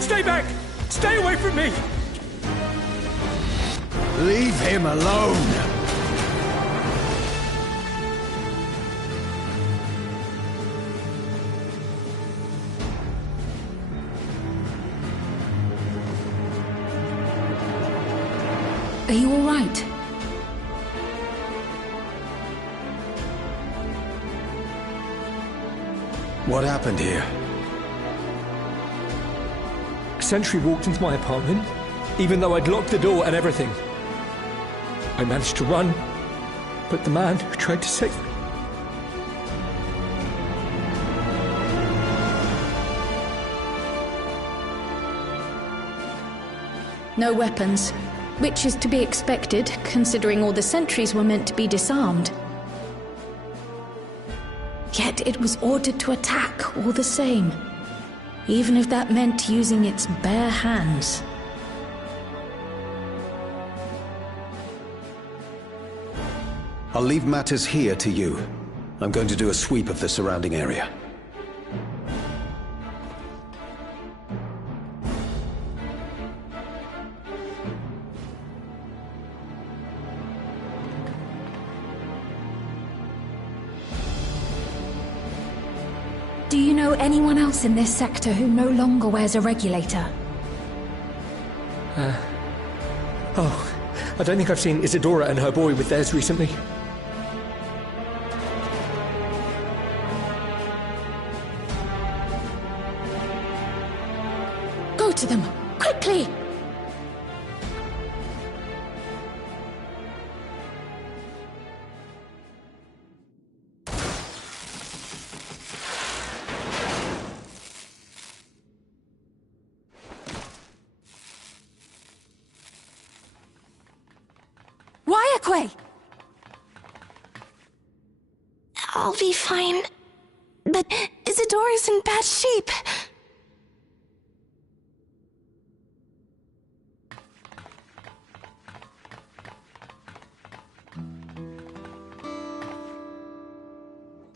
Stay back! Stay away from me! Leave him alone! Are you all right? What happened here? A sentry walked into my apartment, even though I'd locked the door and everything. I managed to run, but the man who tried to save me... No weapons, which is to be expected, considering all the sentries were meant to be disarmed. Yet it was ordered to attack all the same, even if that meant using its bare hands. I'll leave matters here to you. I'm going to do a sweep of the surrounding area. Do you know anyone else in this sector who no longer wears a regulator? Oh, I don't think I've seen Isadora and her boy with theirs recently. Go to them, quickly! I'll be fine. But Isadora's in bad shape.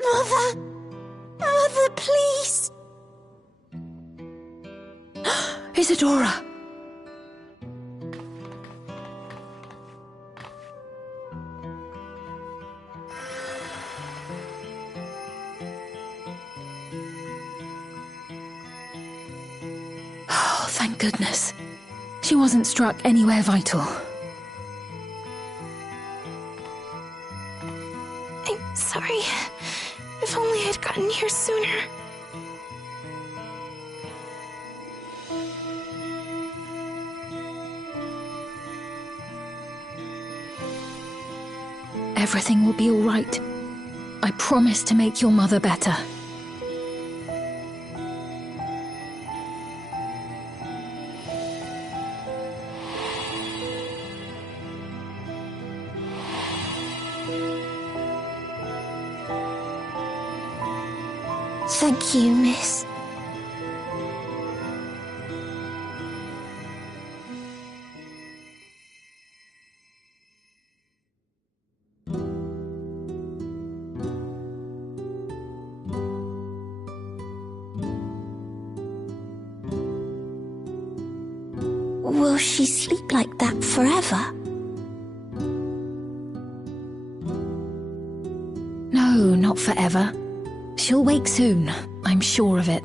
Mother! Mother, please! Isadora! Thank goodness. She wasn't struck anywhere vital. I'm sorry. If only I'd gotten here sooner. Everything will be all right. I promise to make your mother better. Thank you, miss. Will she sleep like that forever? No, not forever. She'll wake soon, I'm sure of it.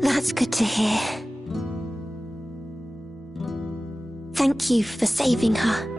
That's good to hear. Thank you for saving her.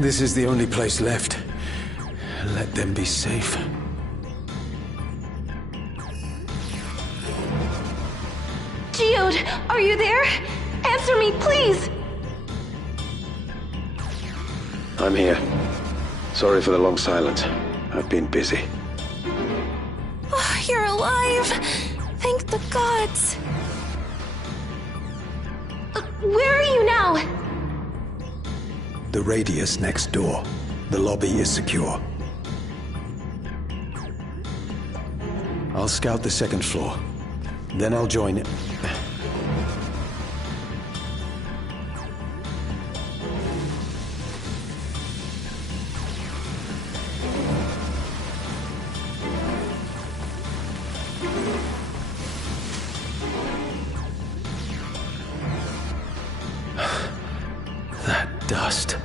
This is the only place left. Let them be safe. Geode, are you there? Answer me, please! I'm here. Sorry for the long silence. I've been busy. Oh, you're alive! Thank the gods! Where are you now? The radius next door. The lobby is secure. I'll scout the second floor. Then I'll join it. That dust.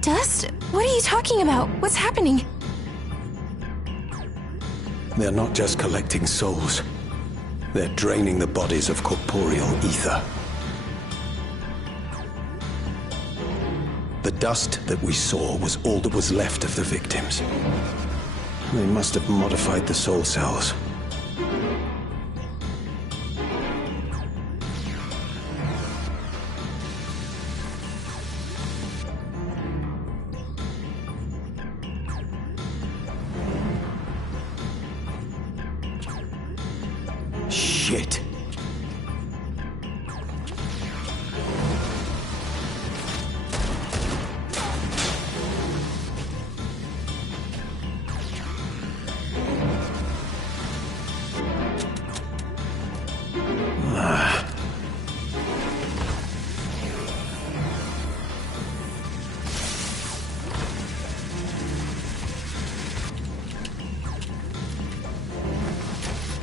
Dust? What are you talking about? What's happening? They're not just collecting souls. They're draining the bodies of corporeal ether. The dust that we saw was all that was left of the victims. They must have modified the soul cells. Shit.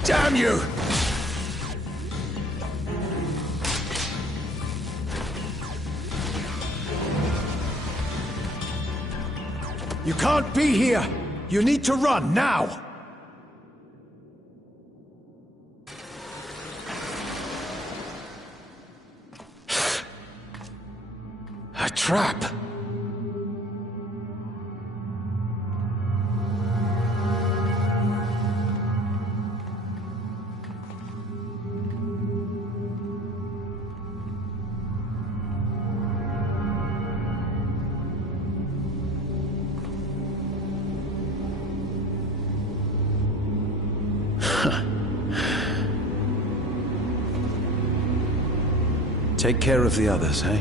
Damn you! You can't be here! You need to run, now! A trap! Take care of the others, eh?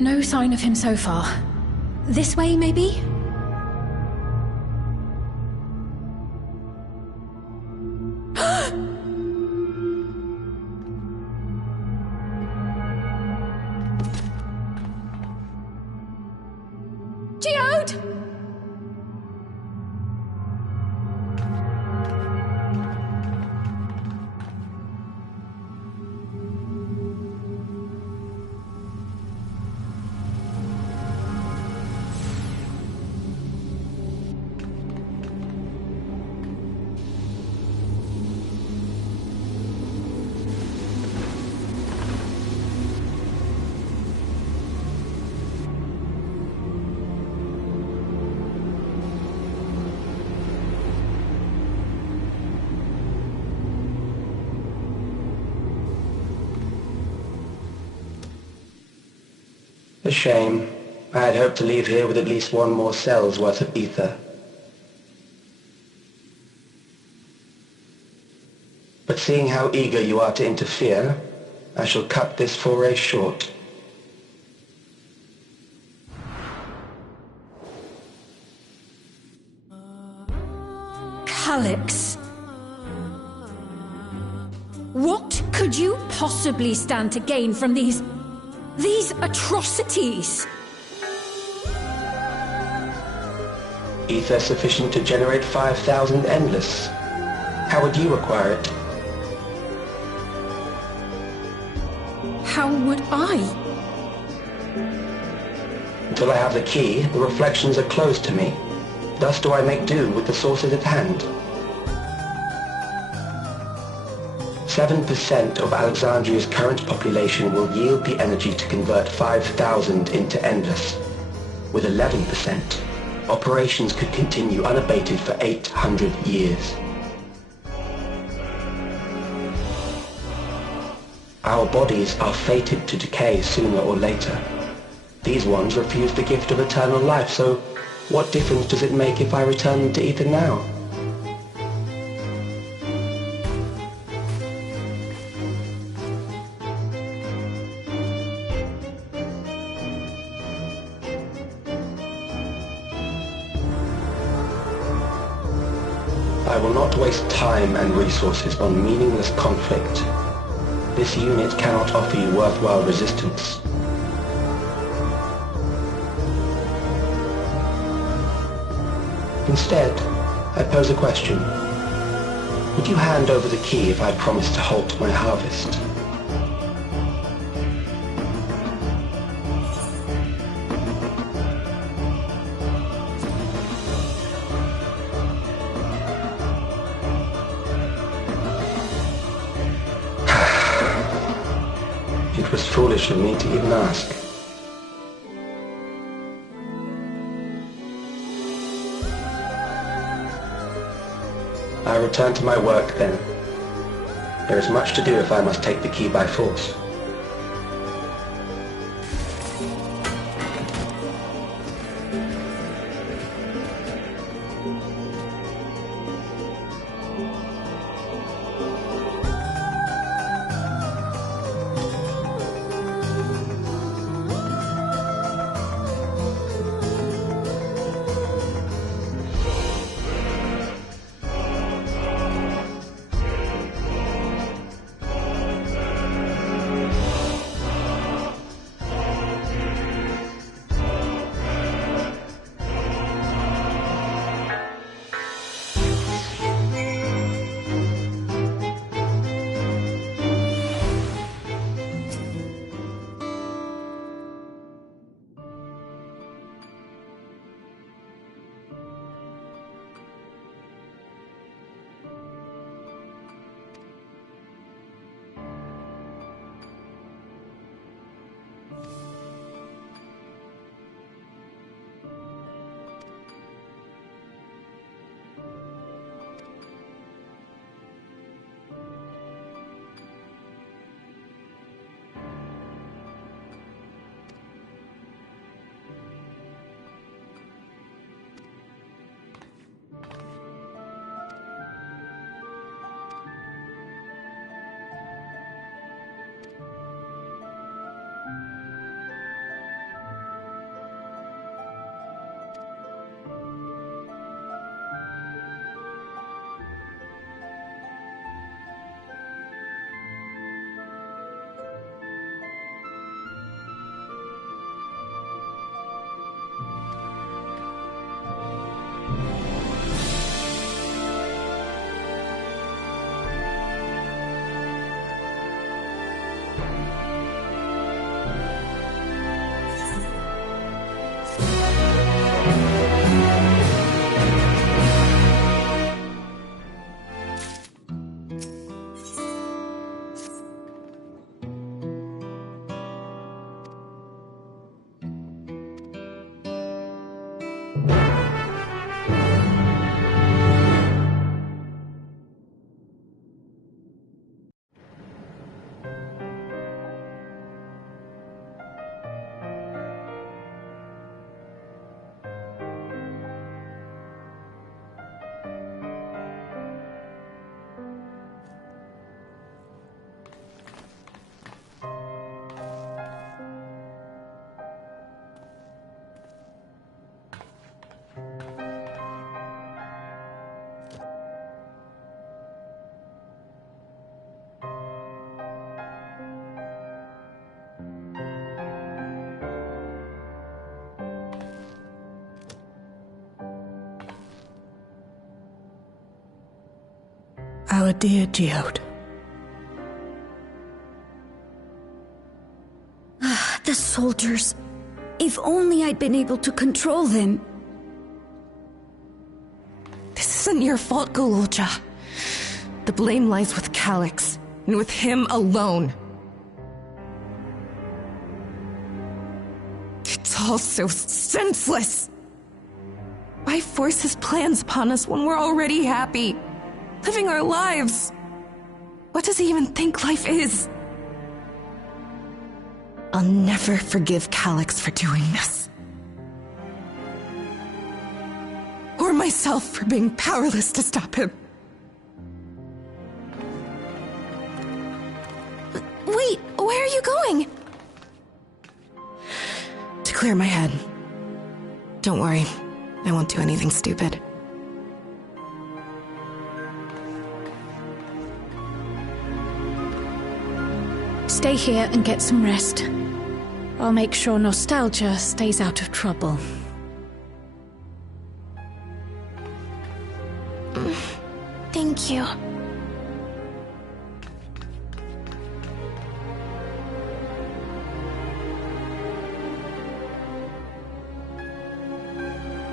No sign of him so far. This way, maybe? Geode! A shame. I had hoped to leave here with at least one more cell's worth of ether. But seeing how eager you are to interfere, I shall cut this foray short. Calyx. What could you possibly stand to gain from these atrocities? Ether sufficient to generate 5,000 endless. How would you acquire it? How would I? Until I have the key, the reflections are closed to me. Thus do I make do with the sources at hand. 7% of Alexandria's current population will yield the energy to convert 5,000 into endless. With 11%, operations could continue unabated for 800 years. Our bodies are fated to decay sooner or later. These ones refuse the gift of eternal life, so what difference does it make if I return them to Ether now? I will not waste time and resources on meaningless conflict. This unit cannot offer you worthwhile resistance. Instead, I pose a question. Would you hand over the key if I promise to halt my harvest? It was foolish of me to even ask. I return to my work then. There is much to do if I must take the key by force. Our dear Geode. The soldiers. If only I'd been able to control them. This isn't your fault, Golulja. The blame lies with Calix, and with him alone. It's all so senseless. Why force his plans upon us when we're already happy, living our lives? What does he even think life is? I'll never forgive Calix for doing this. Or myself for being powerless to stop him. Wait, where are you going? To clear my head. Don't worry, I won't do anything stupid. Stay here and get some rest. I'll make sure Nostalgia stays out of trouble. Thank you.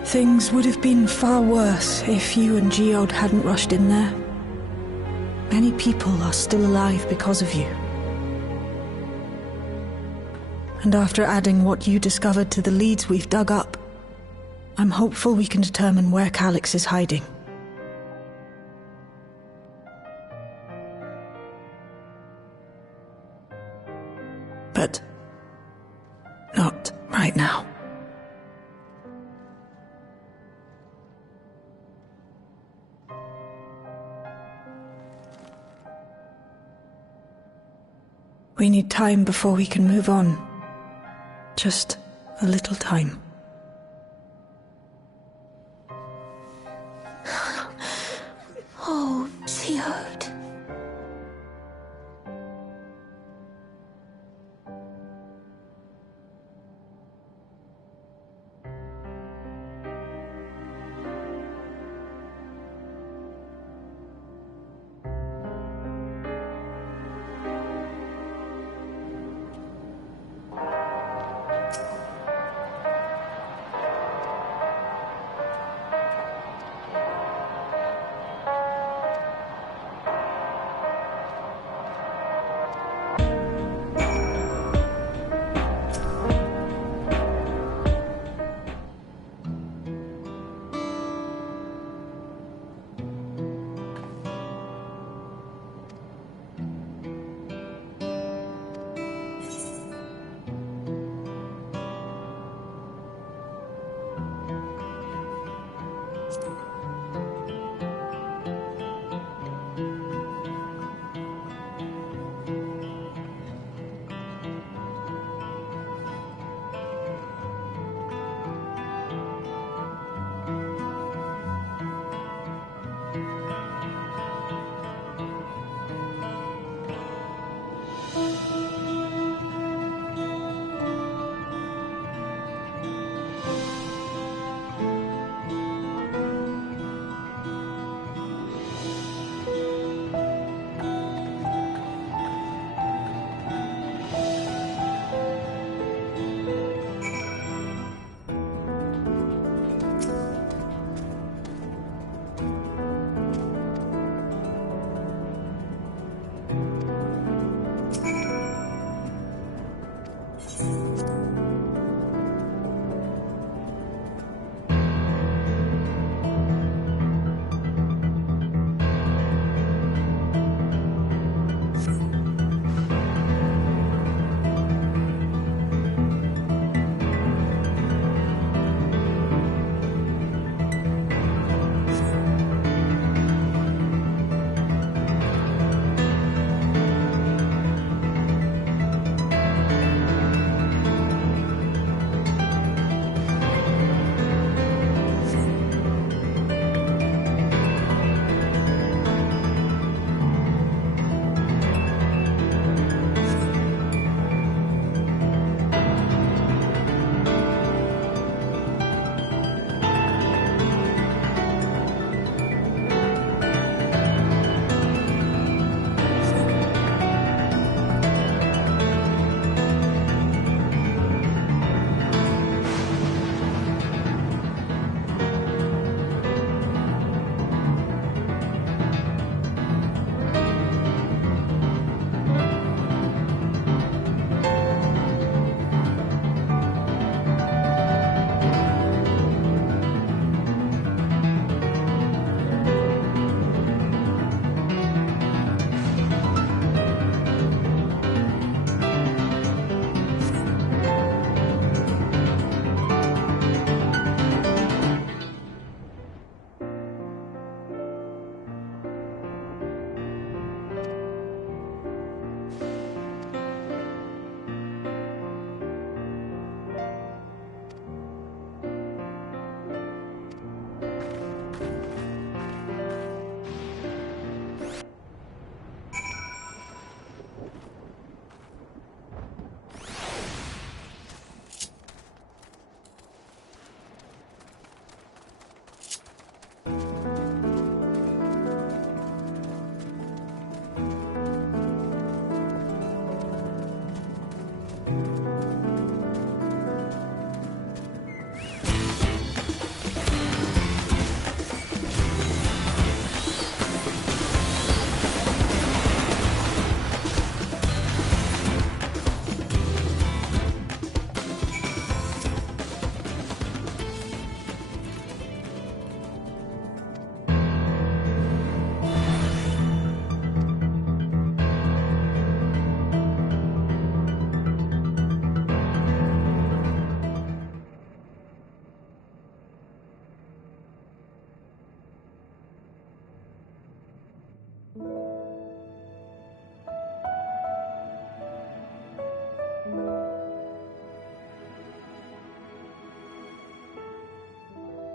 Things would have been far worse if you and Geode hadn't rushed in there. Many people are still alive because of you. And after adding what you discovered to the leads we've dug up, I'm hopeful we can determine where Calix is hiding. But not right now. We need time before we can move on. Just a little time. Oh, Geode.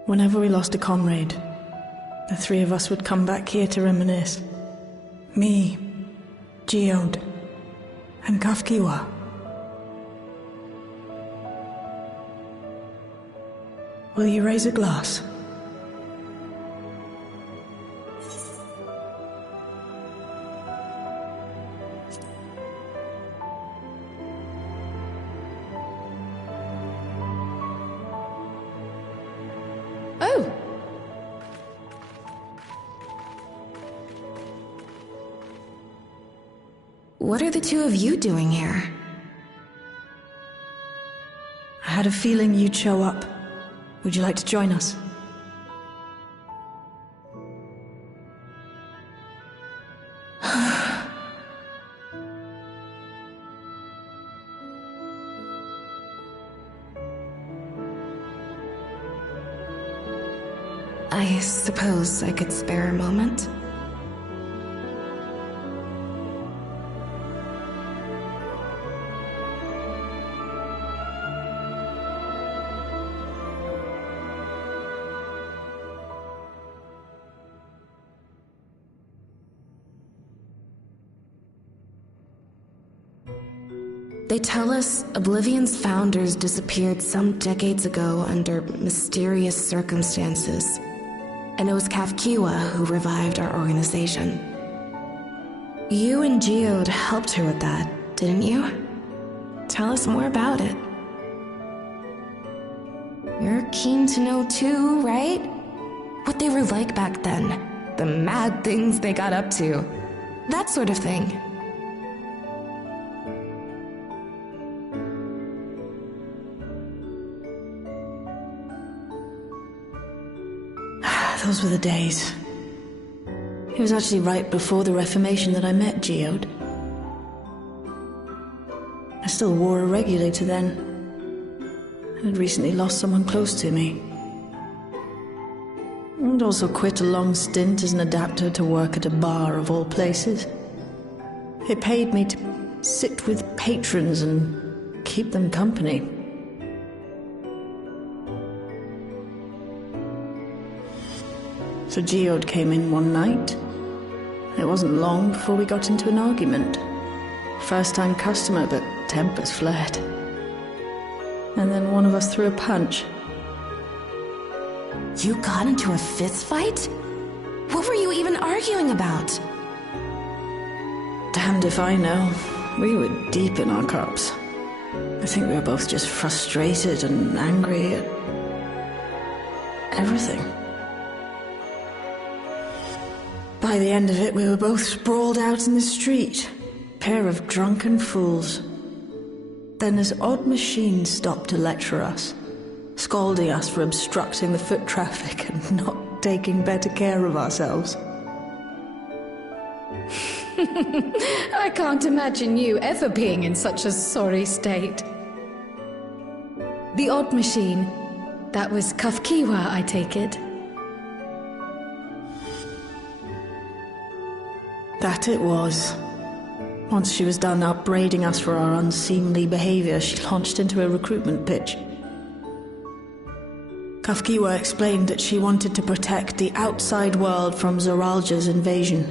Whenever we lost a comrade, the three of us would come back here to reminisce. Me, Geode, and Ffxiv. Will you raise a glass? Oh! What are the two of you doing here? I had a feeling you'd show up. Would you like to join us? I suppose I could spare a moment. They tell us Oblivion's founders disappeared some decades ago under mysterious circumstances, and it was Ffxiv who revived our organization. You and Geode helped her with that, didn't you? Tell us more about it. You're keen to know too, right? What they were like back then, the mad things they got up to, that sort of thing. Those were the days. It was actually right before the Reformation that I met Geode. I still wore a regulator then. I had recently lost someone close to me. And also quit a long stint as an adapter to work at a bar of all places. It paid me to sit with patrons and keep them company. So Geode came in one night. It wasn't long before we got into an argument. First-time customer, but tempers flared. And then one of us threw a punch. You got into a fist fight? What were you even arguing about? Damned if I know. We were deep in our cups. I think we were both just frustrated and angry at everything. By the end of it, we were both sprawled out in the street. Pair of drunken fools. Then this odd machine stopped to lecture us, scolding us for obstructing the foot traffic and not taking better care of ourselves. I can't imagine you ever being in such a sorry state. The odd machine, that was Ffxiv, I take it. That it was. Once she was done upbraiding us for our unseemly behavior, she launched into a recruitment pitch. Ffxiv explained that she wanted to protect the outside world from Zoralja's invasion,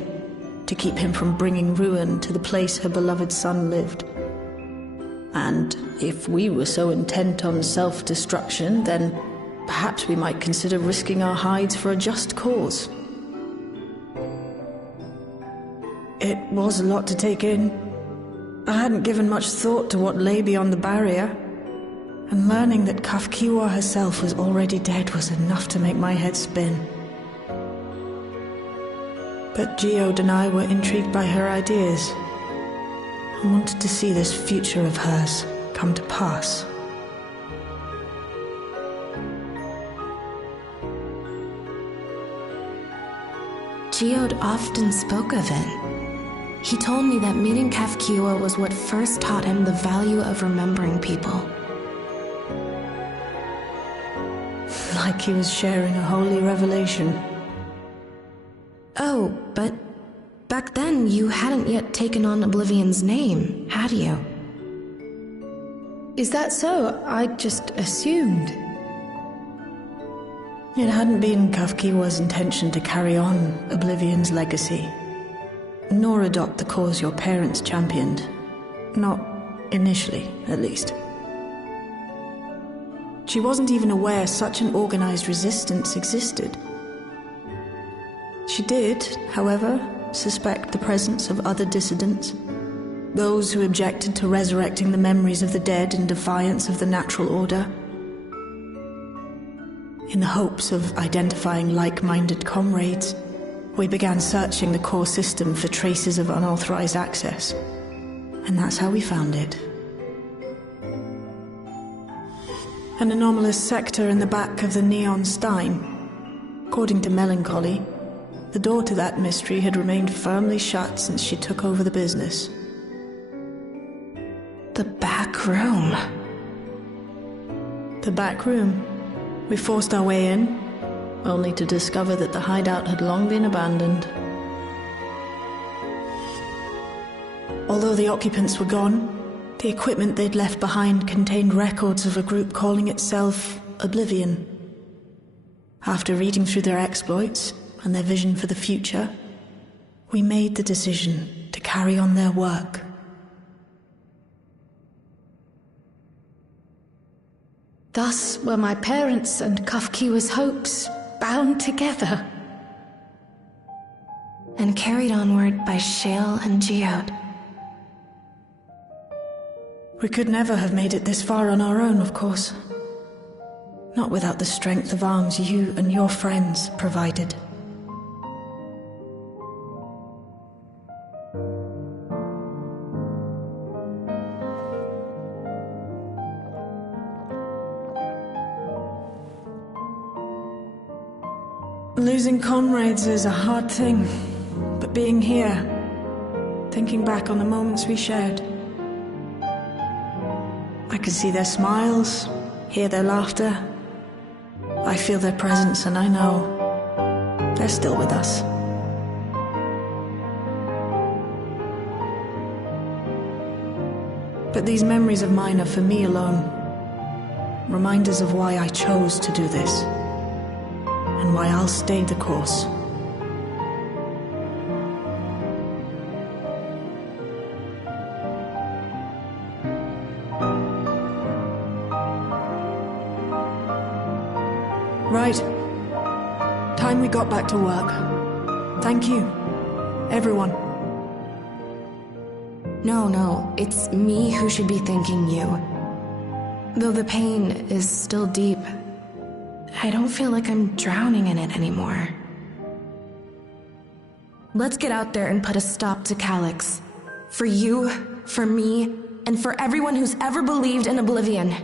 to keep him from bringing ruin to the place her beloved son lived. And if we were so intent on self-destruction, then perhaps we might consider risking our hides for a just cause. It was a lot to take in. I hadn't given much thought to what lay beyond the barrier, and learning that Ffxiv herself was already dead was enough to make my head spin. But Geode and I were intrigued by her ideas, and wanted to see this future of hers come to pass. Geode often spoke of it. He told me that meeting Ffxiv was what first taught him the value of remembering people. Like he was sharing a holy revelation. Oh, but back then you hadn't yet taken on Oblivion's name, had you? Is that so? I just assumed. It hadn't been Ffxiw's intention to carry on Oblivion's legacy, nor adopt the cause your parents championed. Not initially, at least. She wasn't even aware such an organized resistance existed. She did, however, suspect the presence of other dissidents, those who objected to resurrecting the memories of the dead in defiance of the natural order. In the hopes of identifying like-minded comrades, we began searching the core system for traces of unauthorized access. And that's how we found it. An anomalous sector in the back of the Neon Stein. According to Melancholy, the door to that mystery had remained firmly shut since she took over the business. The back room. The back room. We forced our way in, only to discover that the hideout had long been abandoned. Although the occupants were gone, the equipment they'd left behind contained records of a group calling itself Oblivion. After reading through their exploits and their vision for the future, we made the decision to carry on their work. Thus were my parents' and Ffxiw's hopes bound together. And carried onward by Shale and Geode. We could never have made it this far on our own, of course. Not without the strength of arms you and your friends provided. Losing comrades is a hard thing, but being here, thinking back on the moments we shared, I can see their smiles, hear their laughter. I feel their presence, and I know they're still with us. But these memories of mine are for me alone. Reminders of why I chose to do this, and why I'll stay the course. Right. Time we got back to work. Thank you, everyone. No, it's me who should be thanking you. Though the pain is still deep, I don't feel like I'm drowning in it anymore. Let's get out there and put a stop to Calyx. For you, for me, and for everyone who's ever believed in Oblivion.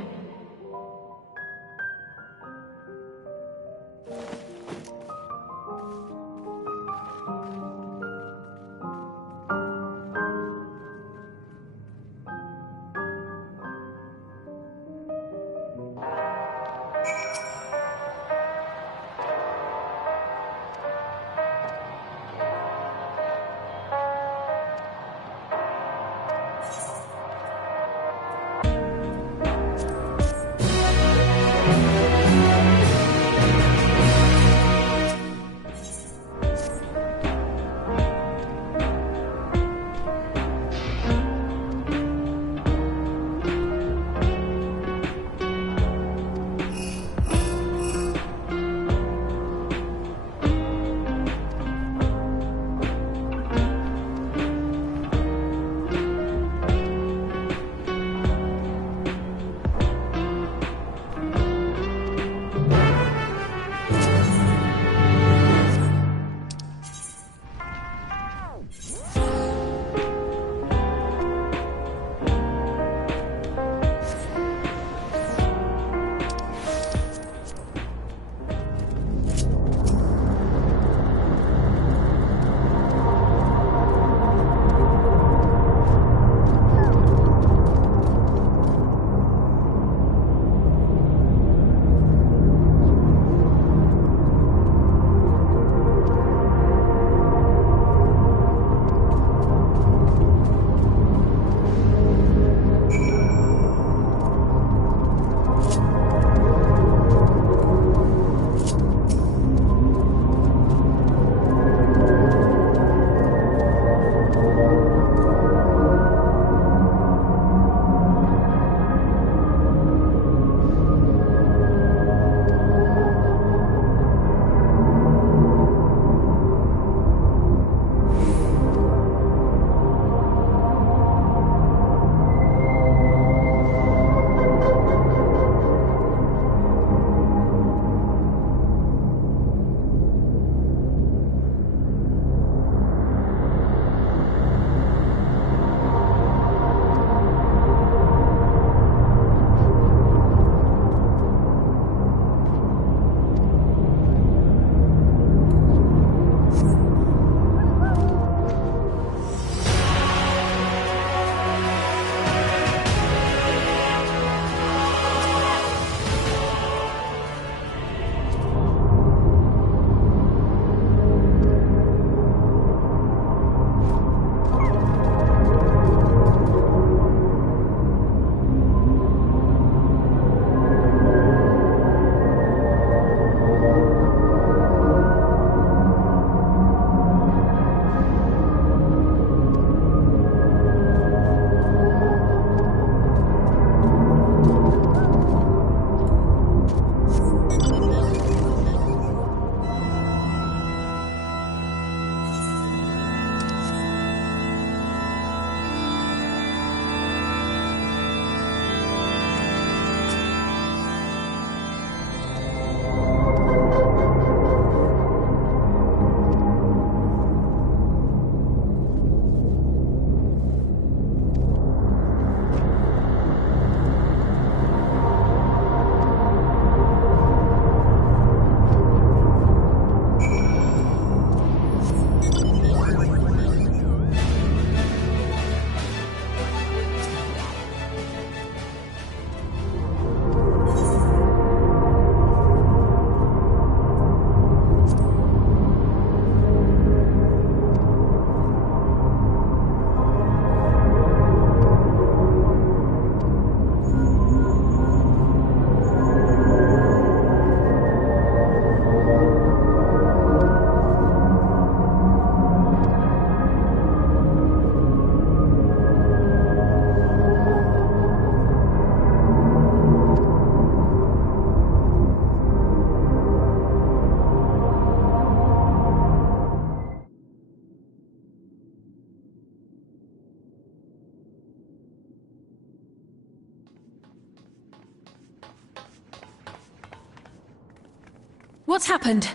What's happened?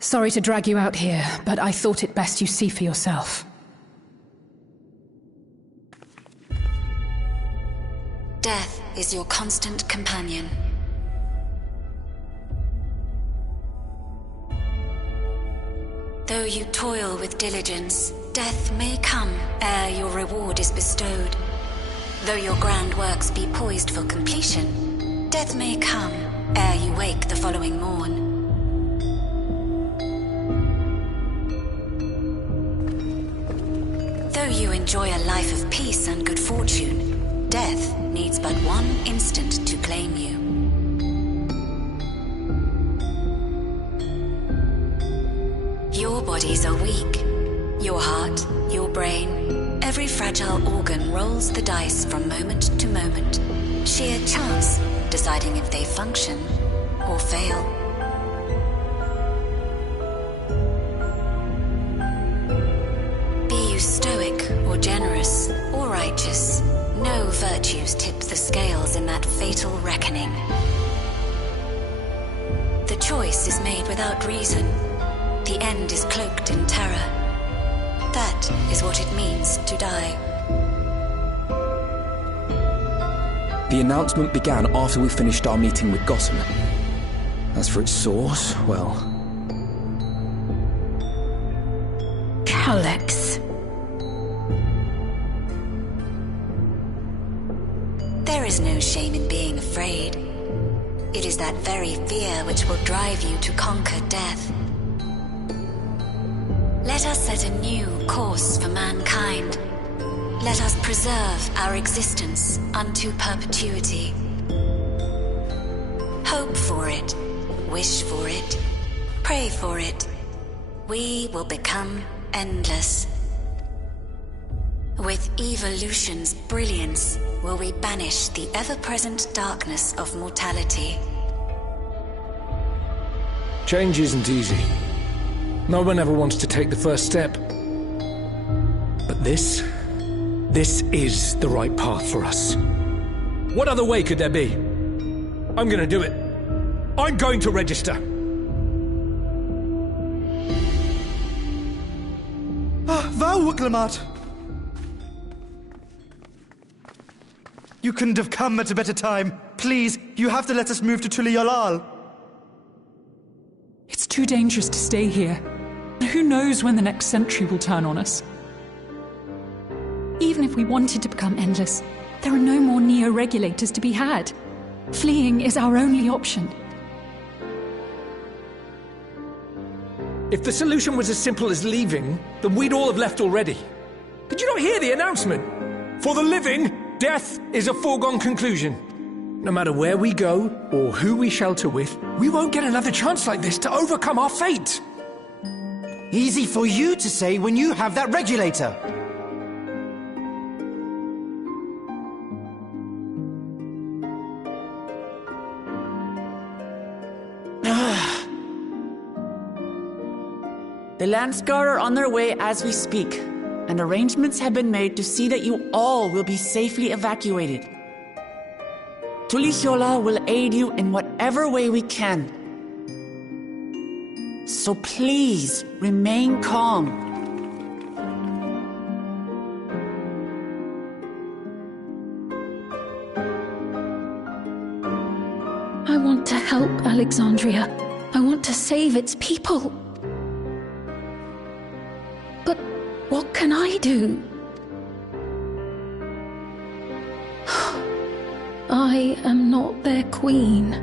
Sorry to drag you out here, but I thought it best you see for yourself. Death is your constant companion. Though you toil with diligence, death may come ere your reward is bestowed. Though your grand works be poised for completion, death may come ere you wake the following morn. Though you enjoy a life of peace and good fortune, death needs but one instant to claim you. Your bodies are weak. Your heart, your brain, every fragile organ rolls the dice from moment to moment. Sheer chance deciding if they function or fail. Be you stoic or generous or righteous, no virtues tip the scales in that fatal reckoning. The choice is made without reason. The end is cloaked in terror. That is what it means to die. The announcement began after we finished our meeting with Gossamer. As for its source, well... Calyx. There is no shame in being afraid. It is that very fear which will drive you to conquer death. Let us set a new course for mankind. Let us preserve our existence unto perpetuity. Hope for it, wish for it, pray for it. We will become endless. With evolution's brilliance will we banish the ever-present darkness of mortality. Change isn't easy. No one ever wants to take the first step. But this is the right path for us. What other way could there be? I'm gonna do it. I'm going to register. Wow, Wuklamart! You couldn't have come at a better time. Please, you have to let us move to Tuliolal. It's too dangerous to stay here. Who knows when the next century will turn on us? Even if we wanted to become endless, there are no more neo-regulators to be had. Fleeing is our only option. If the solution was as simple as leaving, then we'd all have left already. Did you not hear the announcement? For the living, death is a foregone conclusion. No matter where we go, or who we shelter with, we won't get another chance like this to overcome our fate. Easy for you to say when you have that regulator. The Landsguard are on their way as we speak, and arrangements have been made to see that you all will be safely evacuated. Tulichola will aid you in whatever way we can. So please, remain calm. I want to help Alexandria. I want to save its people. But what can I do? I am not their queen.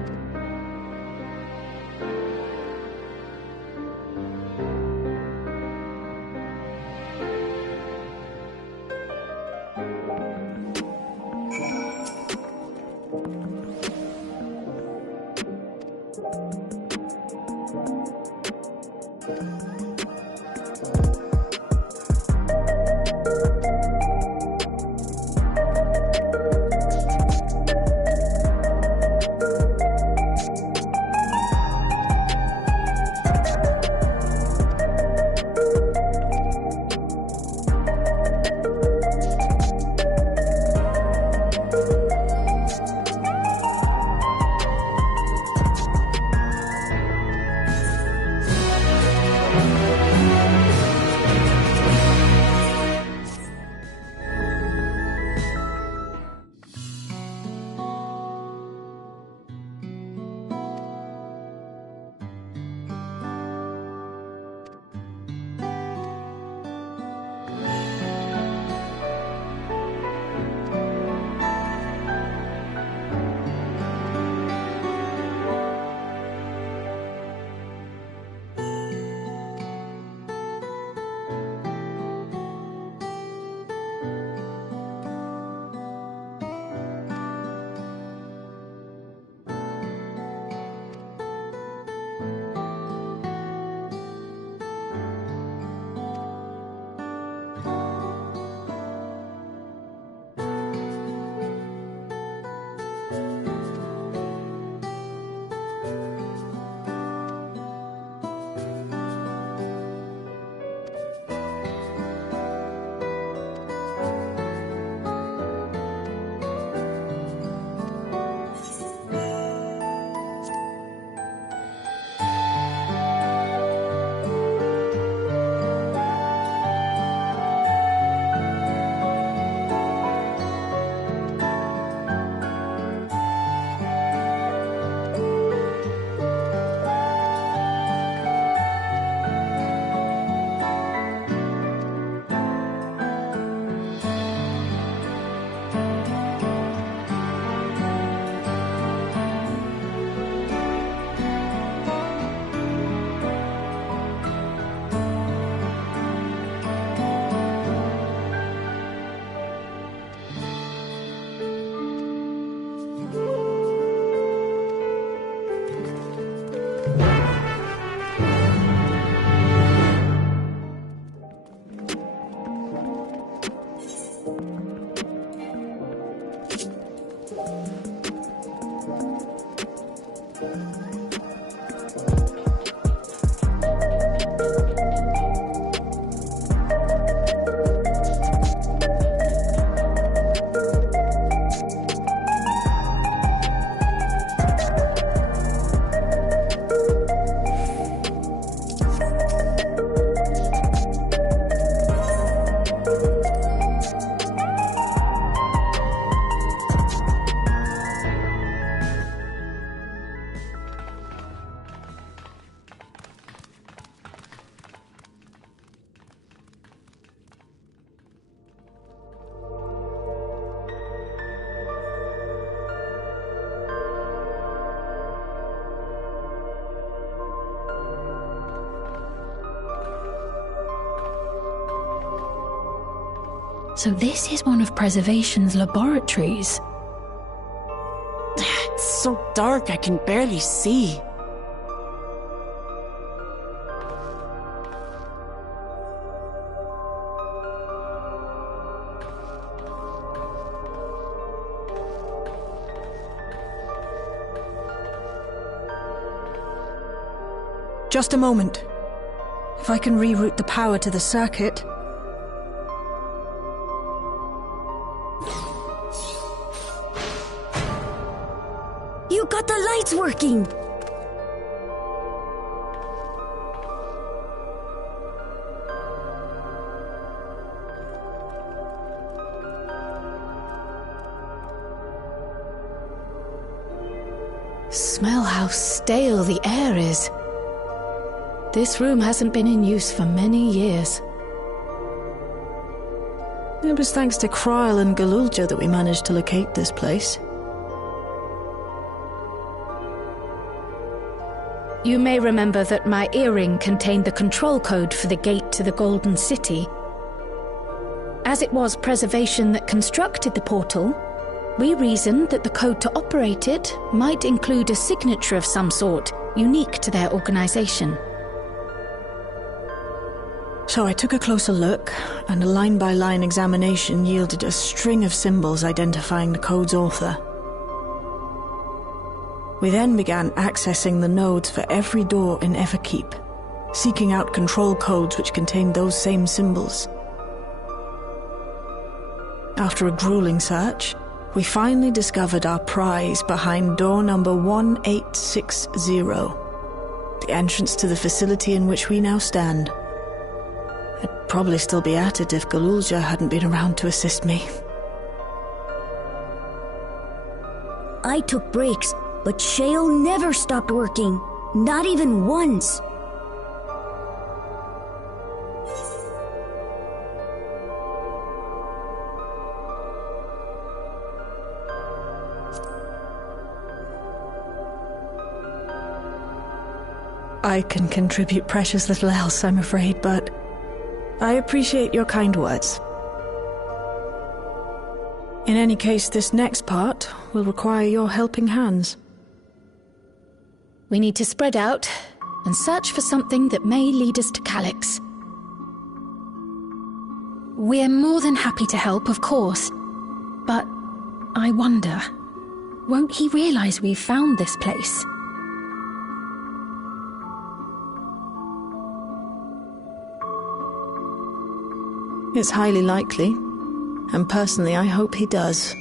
So this is one of Preservation's laboratories. It's so dark I can barely see. Just a moment. If I can reroute the power to the circuit... You got the lights working! Smell how stale the air is. This room hasn't been in use for many years. It was thanks to Kryl and Galulja that we managed to locate this place. You may remember that my earring contained the control code for the gate to the Golden City. As it was Preservation that constructed the portal, we reasoned that the code to operate it might include a signature of some sort, unique to their organization. So I took a closer look, and a line-by-line examination yielded a string of symbols identifying the code's author. We then began accessing the nodes for every door in Ffxiv, seeking out control codes which contained those same symbols. After a grueling search, we finally discovered our prize behind door number 1860, the entrance to the facility in which we now stand. I'd probably still be at it if Galulja hadn't been around to assist me. I took breaks, but Shale never stopped working. Not even once. I can contribute precious little else, I'm afraid, but I appreciate your kind words. In any case, this next part will require your helping hands. We need to spread out and search for something that may lead us to Calyx. We're more than happy to help, of course. But I wonder, won't he realize we've found this place? It's highly likely, and personally I hope he does.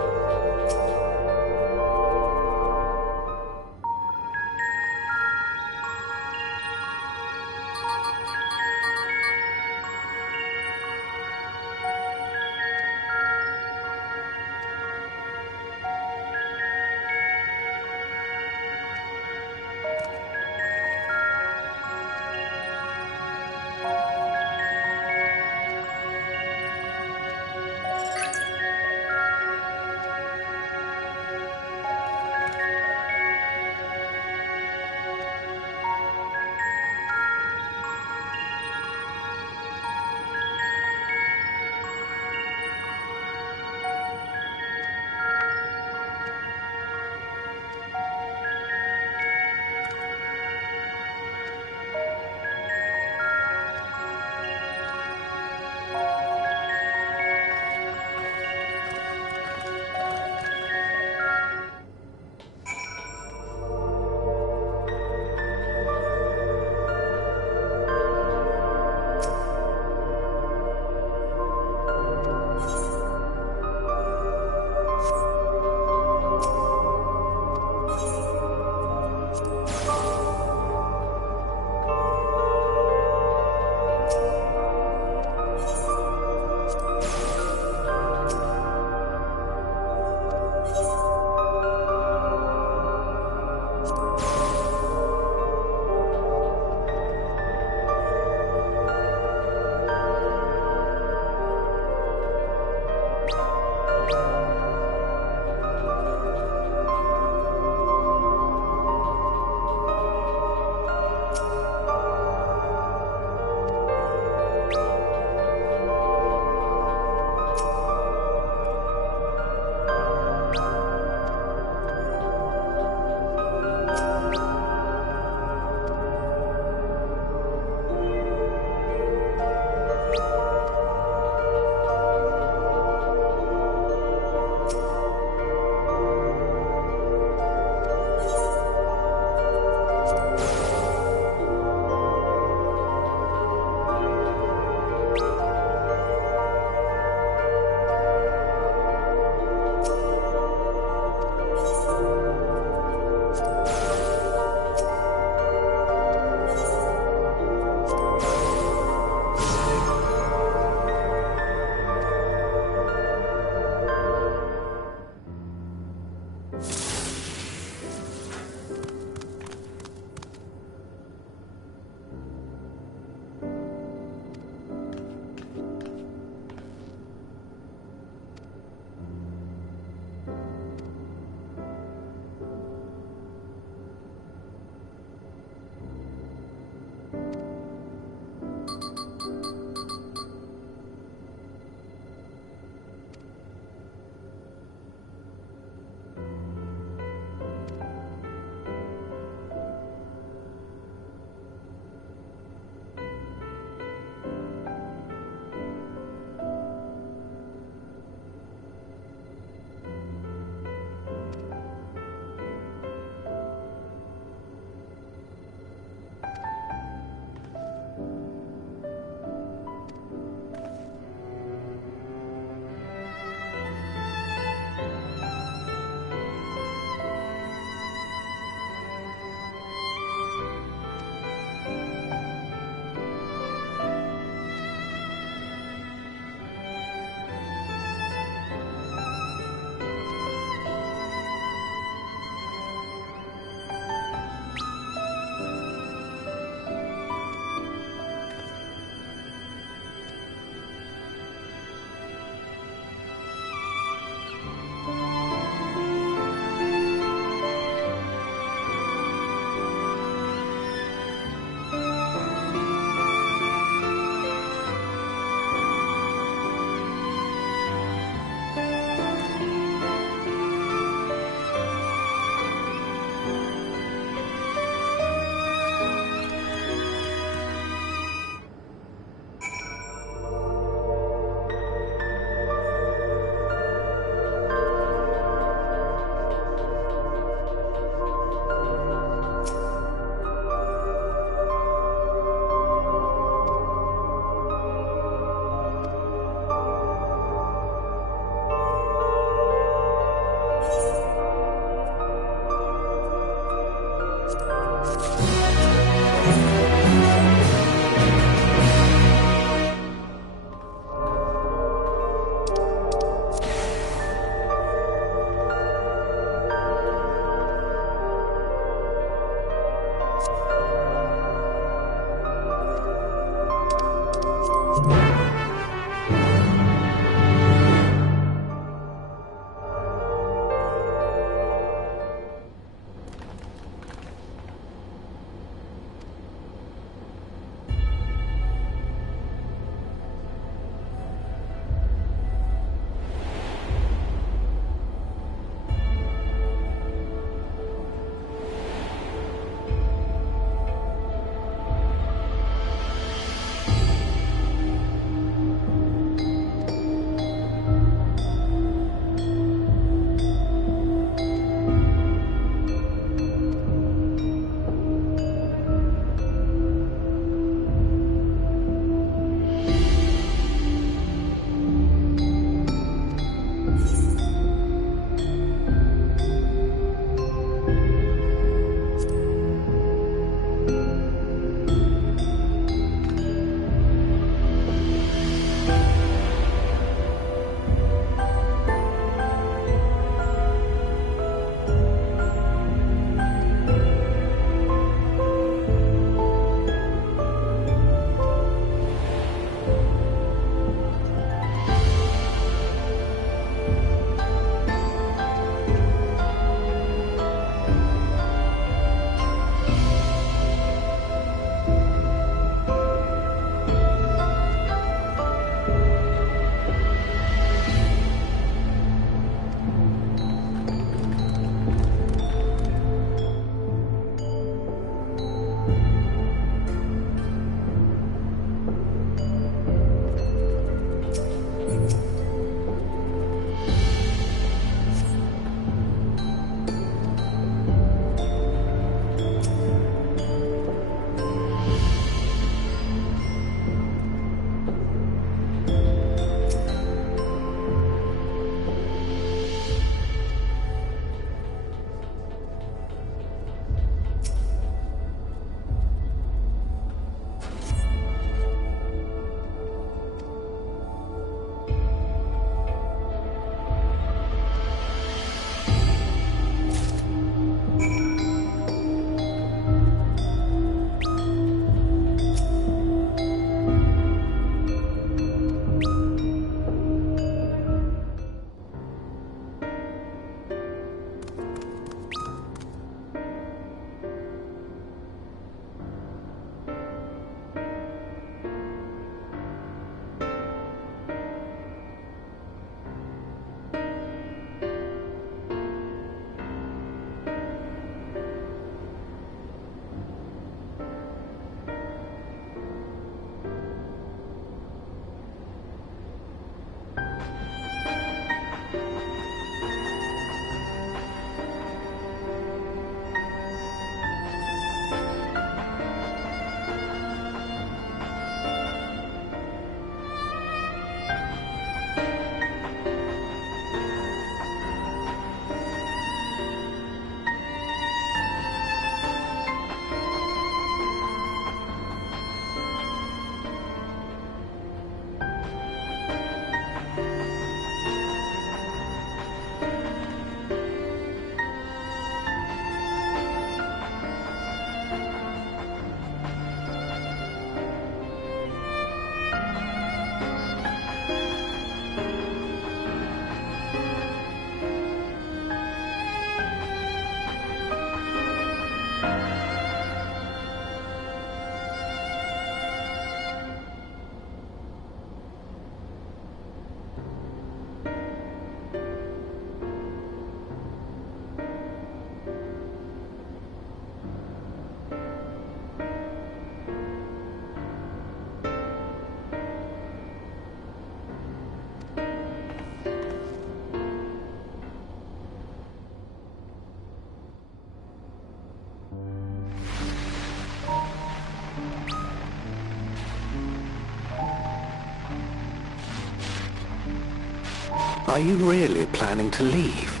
Are you really planning to leave?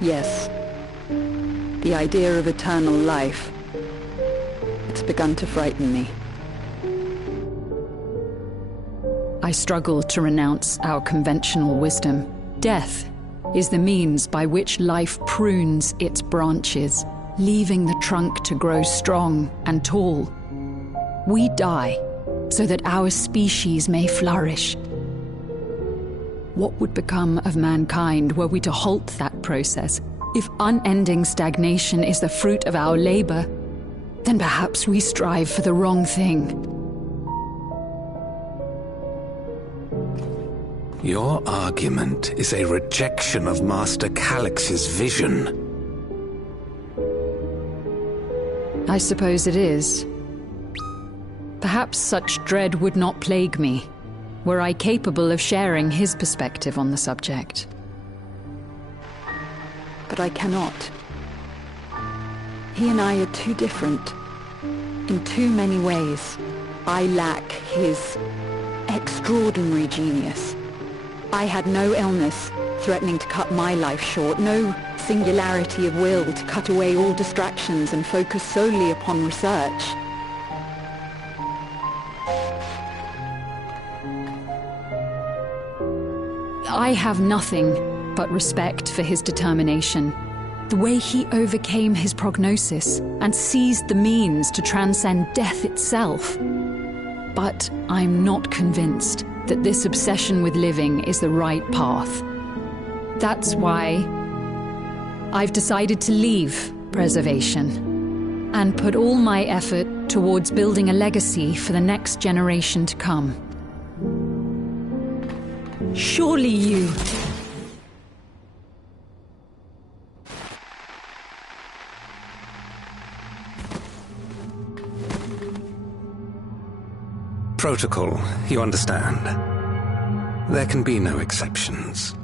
Yes. The idea of eternal life. It's begun to frighten me. I struggle to renounce our conventional wisdom. Death is the means by which life prunes its branches, leaving the trunk to grow strong and tall. We die so that our species may flourish. What would become of mankind were we to halt that process? If unending stagnation is the fruit of our labor, then perhaps we strive for the wrong thing. Your argument is a rejection of Master Calix's vision. I suppose it is. Perhaps such dread would not plague me, were I capable of sharing his perspective on the subject. But I cannot. He and I are too different. In too many ways. I lack his extraordinary genius. I had no illness threatening to cut my life short, no singularity of will to cut away all distractions and focus solely upon research. I have nothing but respect for his determination. The way he overcame his prognosis and seized the means to transcend death itself. But I'm not convinced that this obsession with living is the right path. That's why I've decided to leave preservation and put all my effort towards building a legacy for the next generation to come. Surely you... Protocol, you understand. There can be no exceptions.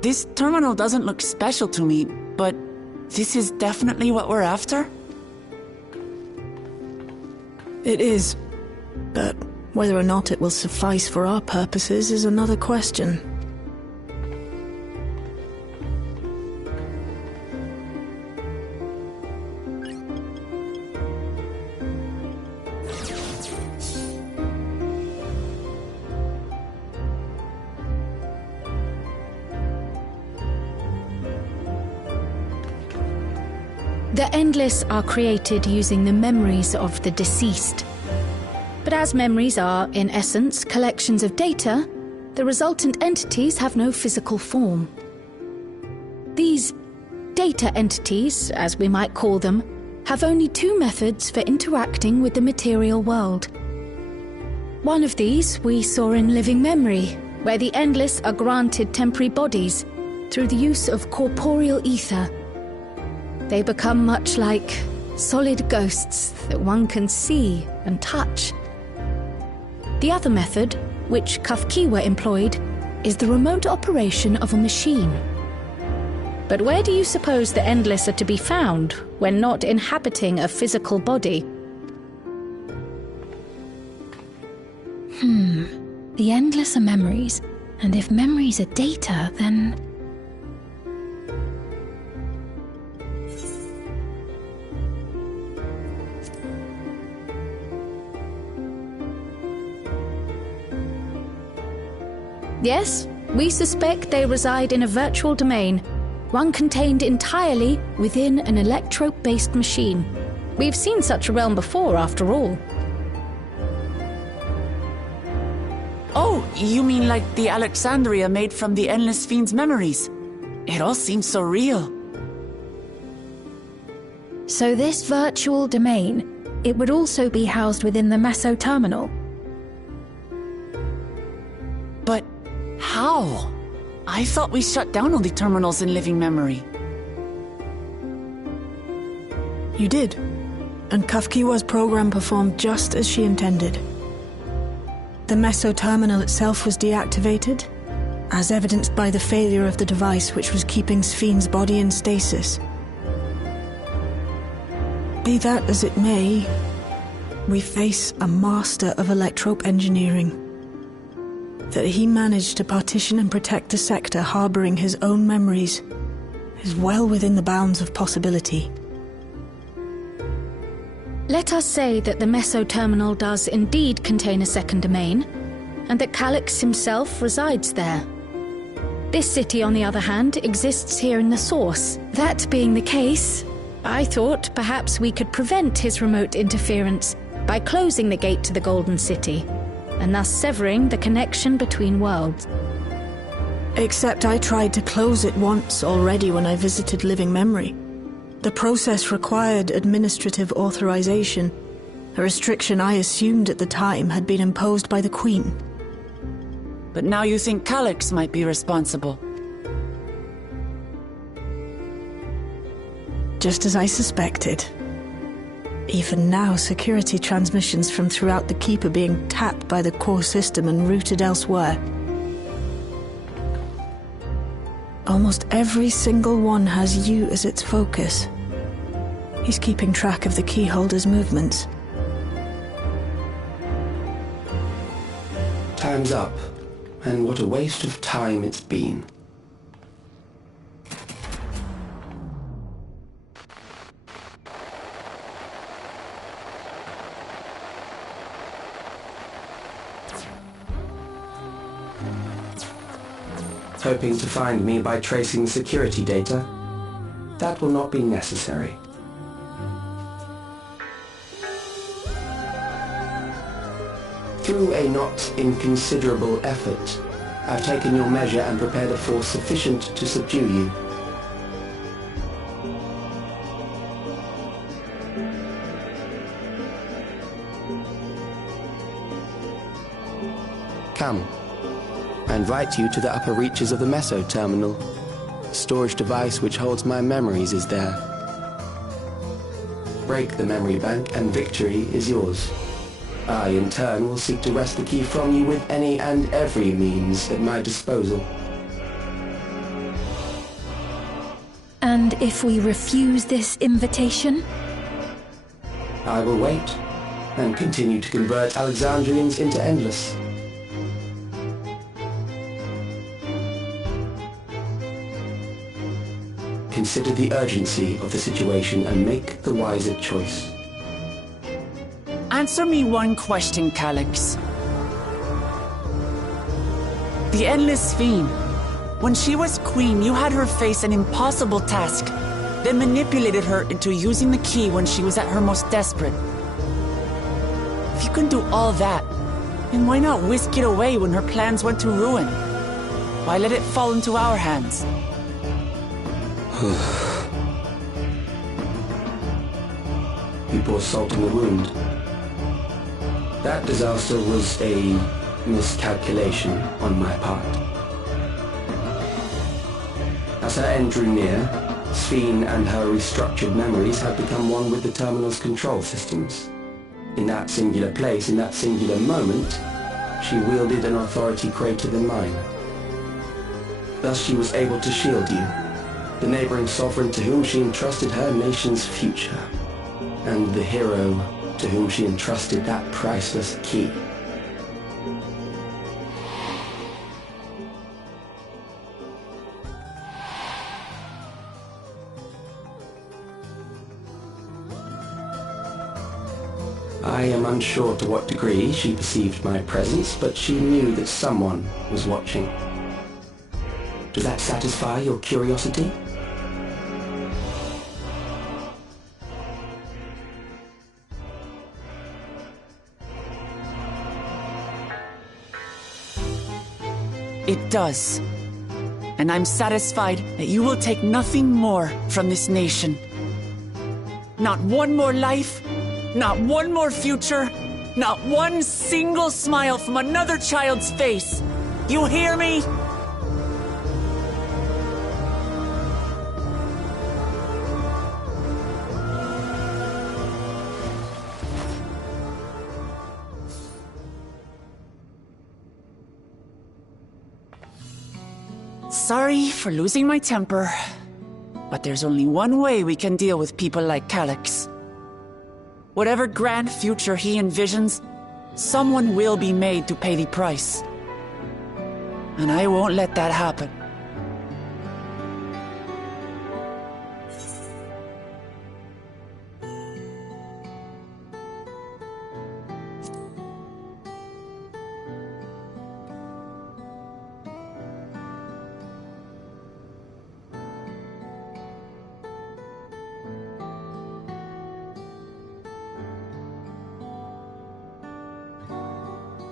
This terminal doesn't look special to me, but this is definitely what we're after? It is, but whether or not it will suffice for our purposes is another question. The Endless are created using the memories of the deceased. But as memories are, in essence, collections of data, the resultant entities have no physical form. These data entities, as we might call them, have only two methods for interacting with the material world. One of these we saw in Living Memory, where the Endless are granted temporary bodies through the use of corporeal ether. They become much like solid ghosts that one can see and touch. The other method, which Ffxiv employed, is the remote operation of a machine. But where do you suppose the Endless are to be found when not inhabiting a physical body? The Endless are memories, and if memories are data, then... Yes, we suspect they reside in a virtual domain, one contained entirely within an electrope-based machine. We've seen such a realm before, after all. Oh, you mean like the Alexandria made from the Endless Fiend's memories? It all seems so real. So this virtual domain, it would also be housed within the Meso terminal? But how? I thought we shut down all the terminals in Living Memory. You did, and Ffxiv's program performed just as she intended. The Meso terminal itself was deactivated, as evidenced by the failure of the device which was keeping Ffxiv's body in stasis. Be that as it may, we face a master of electrope engineering. That he managed to partition and protect the sector harboring his own memories is well within the bounds of possibility. Let us say that the Meso terminal does indeed contain a second domain, and that Calix himself resides there. This city, on the other hand, exists here in the source. That being the case, I thought perhaps we could prevent his remote interference by closing the gate to the Golden City, and thus severing the connection between worlds. Except I tried to close it once already when I visited Living Memory. The process required administrative authorization, a restriction I assumed at the time had been imposed by the Queen. But now you think Calix might be responsible? Just as I suspected. Even now, security transmissions from throughout the Keep are being tapped by the core system and routed elsewhere. Almost every single one has you as its focus. He's keeping track of the keyholder's movements. Time's up, and what a waste of time it's been. Hoping to find me by tracing security data? That will not be necessary. Through a not inconsiderable effort, I've taken your measure and prepared a force sufficient to subdue you. Come. I invite you to the upper reaches of the Meso terminal. The storage device which holds my memories is there. Break the memory bank and victory is yours. I, in turn, will seek to wrest the key from you with any and every means at my disposal. And if we refuse this invitation? I will wait and continue to convert Alexandrians into Endless. Consider the urgency of the situation and make the wiser choice. Answer me one question, Calyx. The Endless Fiend. When she was queen, you had her face an impossible task, then manipulated her into using the key when she was at her most desperate. If you can do all that, then why not whisk it away when her plans went to ruin? Why let it fall into our hands? You pour salt in the wound. That disaster was a miscalculation on my part. As her end drew near, Ffxiv and her restructured memories had become one with the terminal's control systems. In that singular place, in that singular moment, she wielded an authority greater than mine. Thus she was able to shield you, the neighboring sovereign to whom she entrusted her nation's future, and the hero to whom she entrusted that priceless key. I am unsure to what degree she perceived my presence, but she knew that someone was watching. Does that satisfy your curiosity? It does. And I'm satisfied that you will take nothing more from this nation. Not one more life, not one more future, not one single smile from another child's face. You hear me? Sorry for losing my temper, but there's only one way we can deal with people like Calyx. Whatever grand future he envisions, someone will be made to pay the price. And I won't let that happen.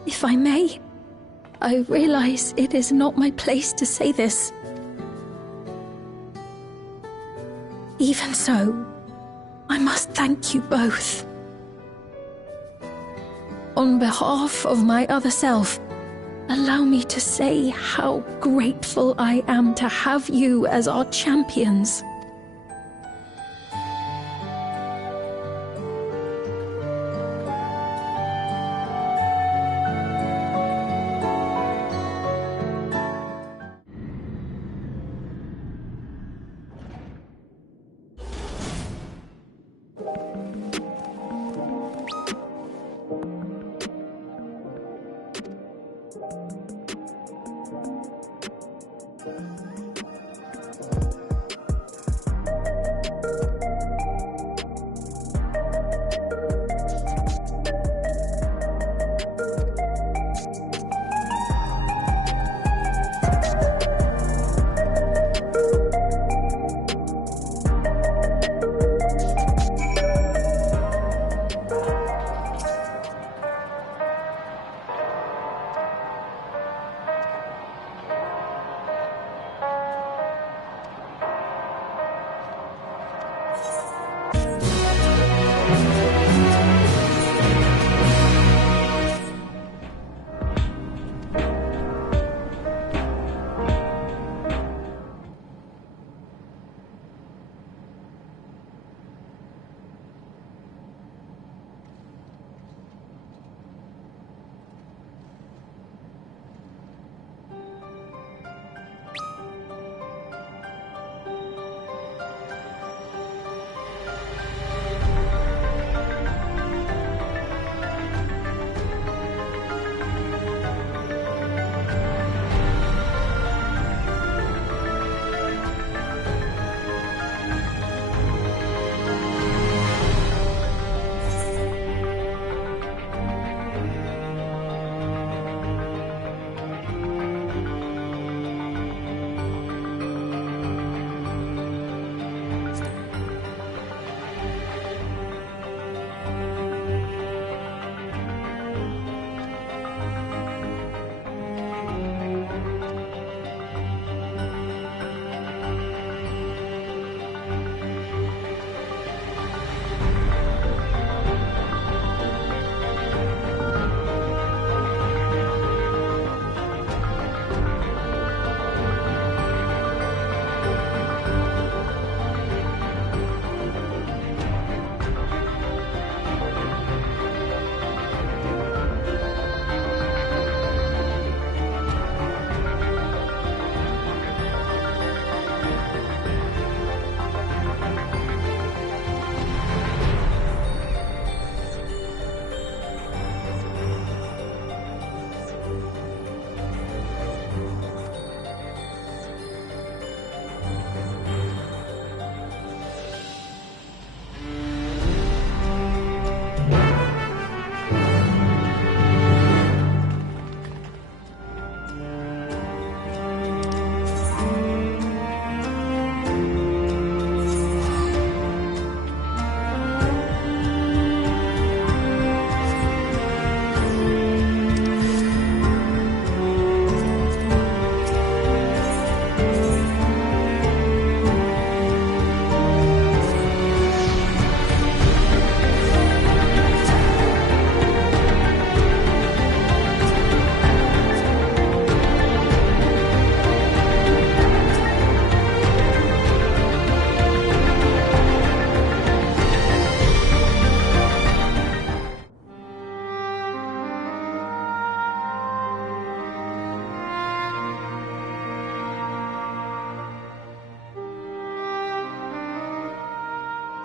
If I may, I realize it is not my place to say this. Even so, I must thank you both. On behalf of my other self, allow me to say how grateful I am to have you as our champions.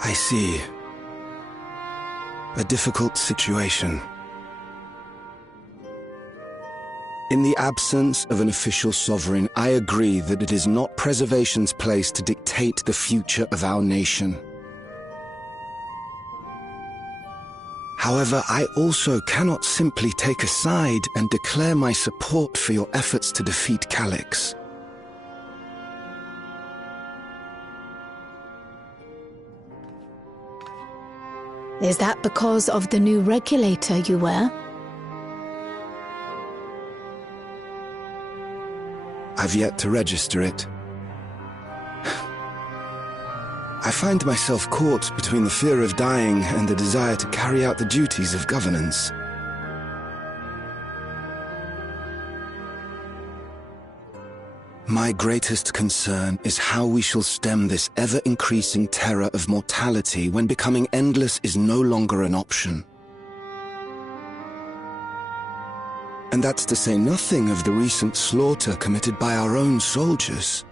I see. A difficult situation. In the absence of an official sovereign, I agree that it is not Preservation's place to dictate the future of our nation. However, I also cannot simply take a side and declare my support for your efforts to defeat Calyx. Is that because of the new regulator you wear? I've yet to register it. I find myself caught between the fear of dying and the desire to carry out the duties of governance. My greatest concern is how we shall stem this ever-increasing terror of mortality when becoming endless is no longer an option. And that's to say nothing of the recent slaughter committed by our own soldiers.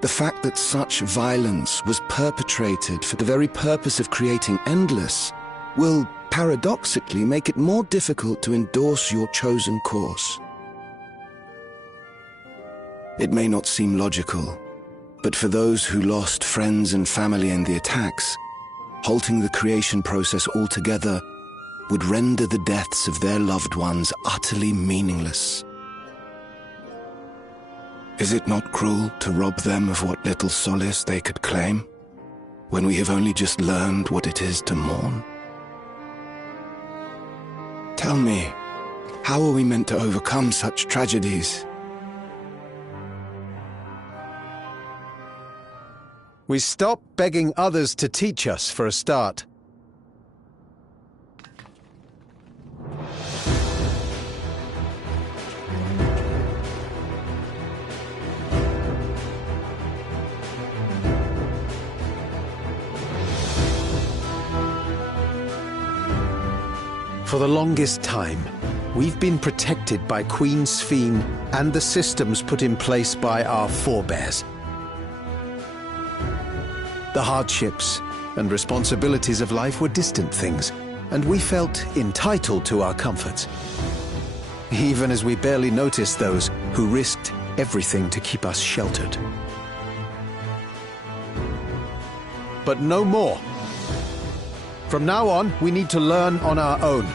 The fact that such violence was perpetrated for the very purpose of creating endless will, paradoxically, make it more difficult to endorse your chosen course. It may not seem logical, but for those who lost friends and family in the attacks, halting the creation process altogether would render the deaths of their loved ones utterly meaningless. Is it not cruel to rob them of what little solace they could claim, when we have only just learned what it is to mourn? Tell me, how are we meant to overcome such tragedies? We stop begging others to teach us for a start. For the longest time, we've been protected by Queen Ffxiv and the systems put in place by our forebears. The hardships and responsibilities of life were distant things, and we felt entitled to our comforts, even as we barely noticed those who risked everything to keep us sheltered. But no more. From now on, we need to learn on our own.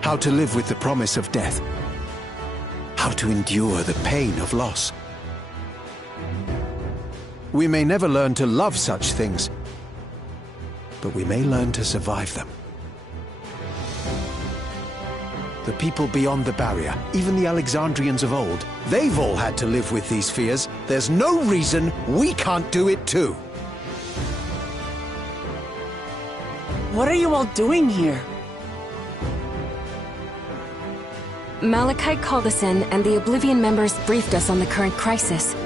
How to live with the promise of death. How to endure the pain of loss. We may never learn to love such things, but we may learn to survive them. The people beyond the barrier, even the Alexandrians of old, they've all had to live with these fears. There's no reason we can't do it too. What are you all doing here? Malachite called us in, and the Oblivion members briefed us on the current crisis.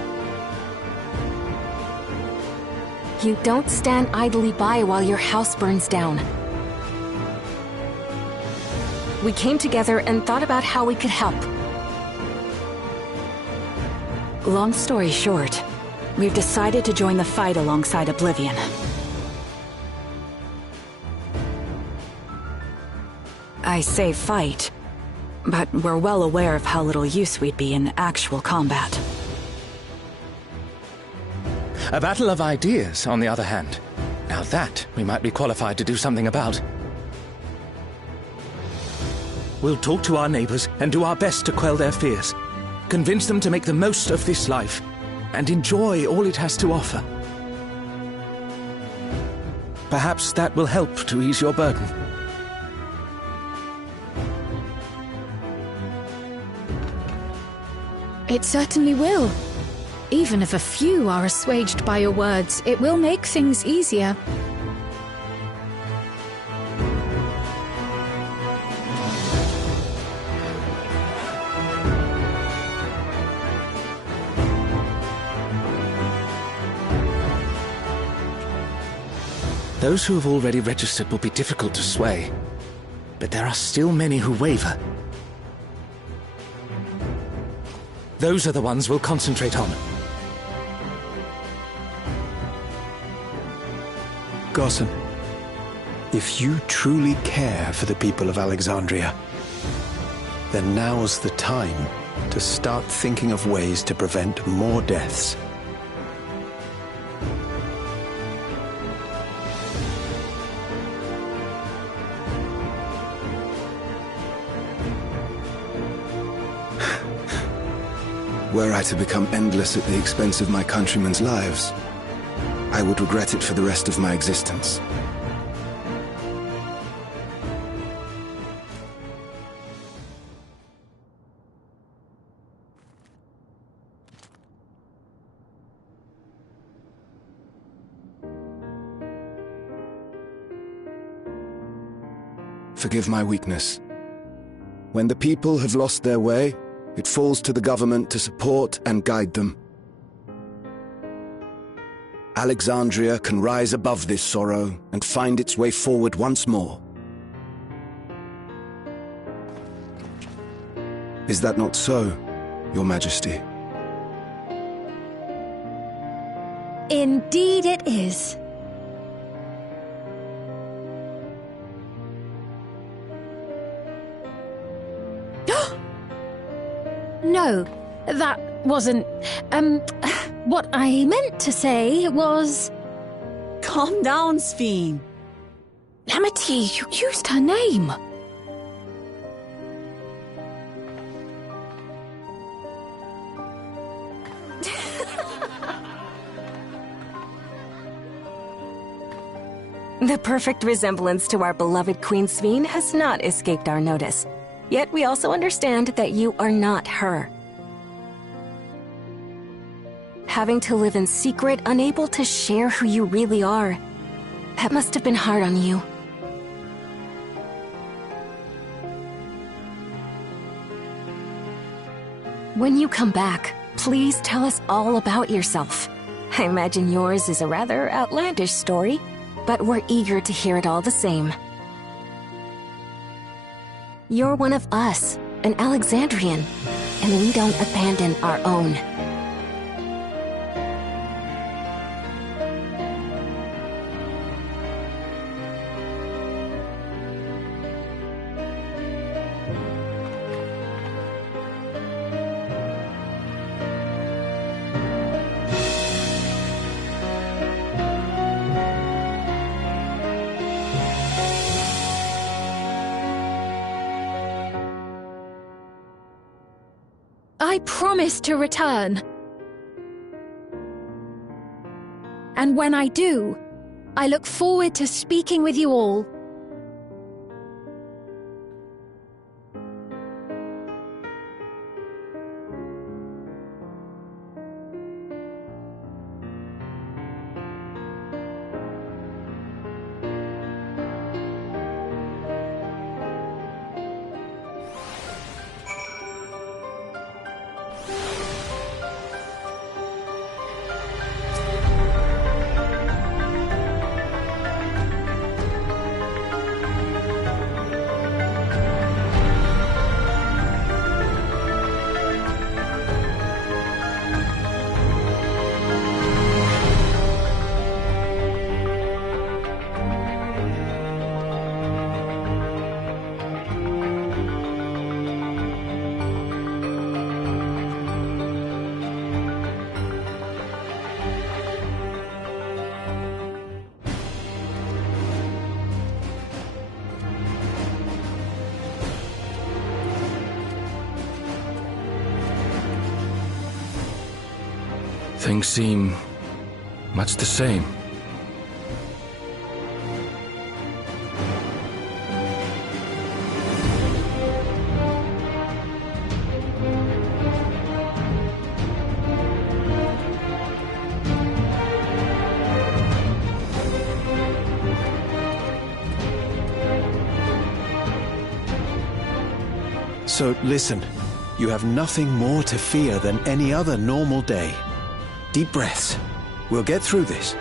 You don't stand idly by while your house burns down. We came together and thought about how we could help. Long story short, we've decided to join the fight alongside Oblivion. I say fight, but we're well aware of how little use we'd be in actual combat. A battle of ideas, on the other hand. Now that we might be qualified to do something about. We'll talk to our neighbors and do our best to quell their fears. Convince them to make the most of this life and enjoy all it has to offer. Perhaps that will help to ease your burden. It certainly will. Even if a few are assuaged by your words, it will make things easier. Those who have already registered will be difficult to sway, but there are still many who waver. Those are the ones we'll concentrate on. Gossan, if you truly care for the people of Alexandria, then now's the time to start thinking of ways to prevent more deaths. Were I to become endless at the expense of my countrymen's lives, I would regret it for the rest of my existence. Forgive my weakness. When the people have lost their way, it falls to the government to support and guide them. Alexandria can rise above this sorrow and find its way forward once more. Is that not so, Your Majesty? Indeed it is. No, that wasn't... what I meant to say was... Calm down, Ffxiv. Amity, you used her name. The perfect resemblance to our beloved Queen Ffxiv has not escaped our notice. Yet we also understand that you are not her. Having to live in secret, unable to share who you really are, that must have been hard on you. When you come back, please tell us all about yourself. I imagine yours is a rather outlandish story, but we're eager to hear it all the same. You're one of us, an Alexandrian, and we don't abandon our own. I promise to return. And when I do, I look forward to speaking with you all. Things seem much the same. So listen, you have nothing more to fear than any other normal day. Deep breaths. We'll get through this.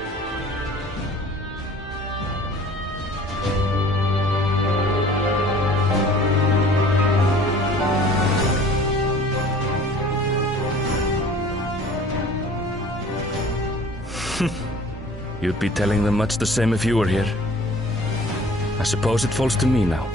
You'd be telling them much the same if you were here. I suppose it falls to me now.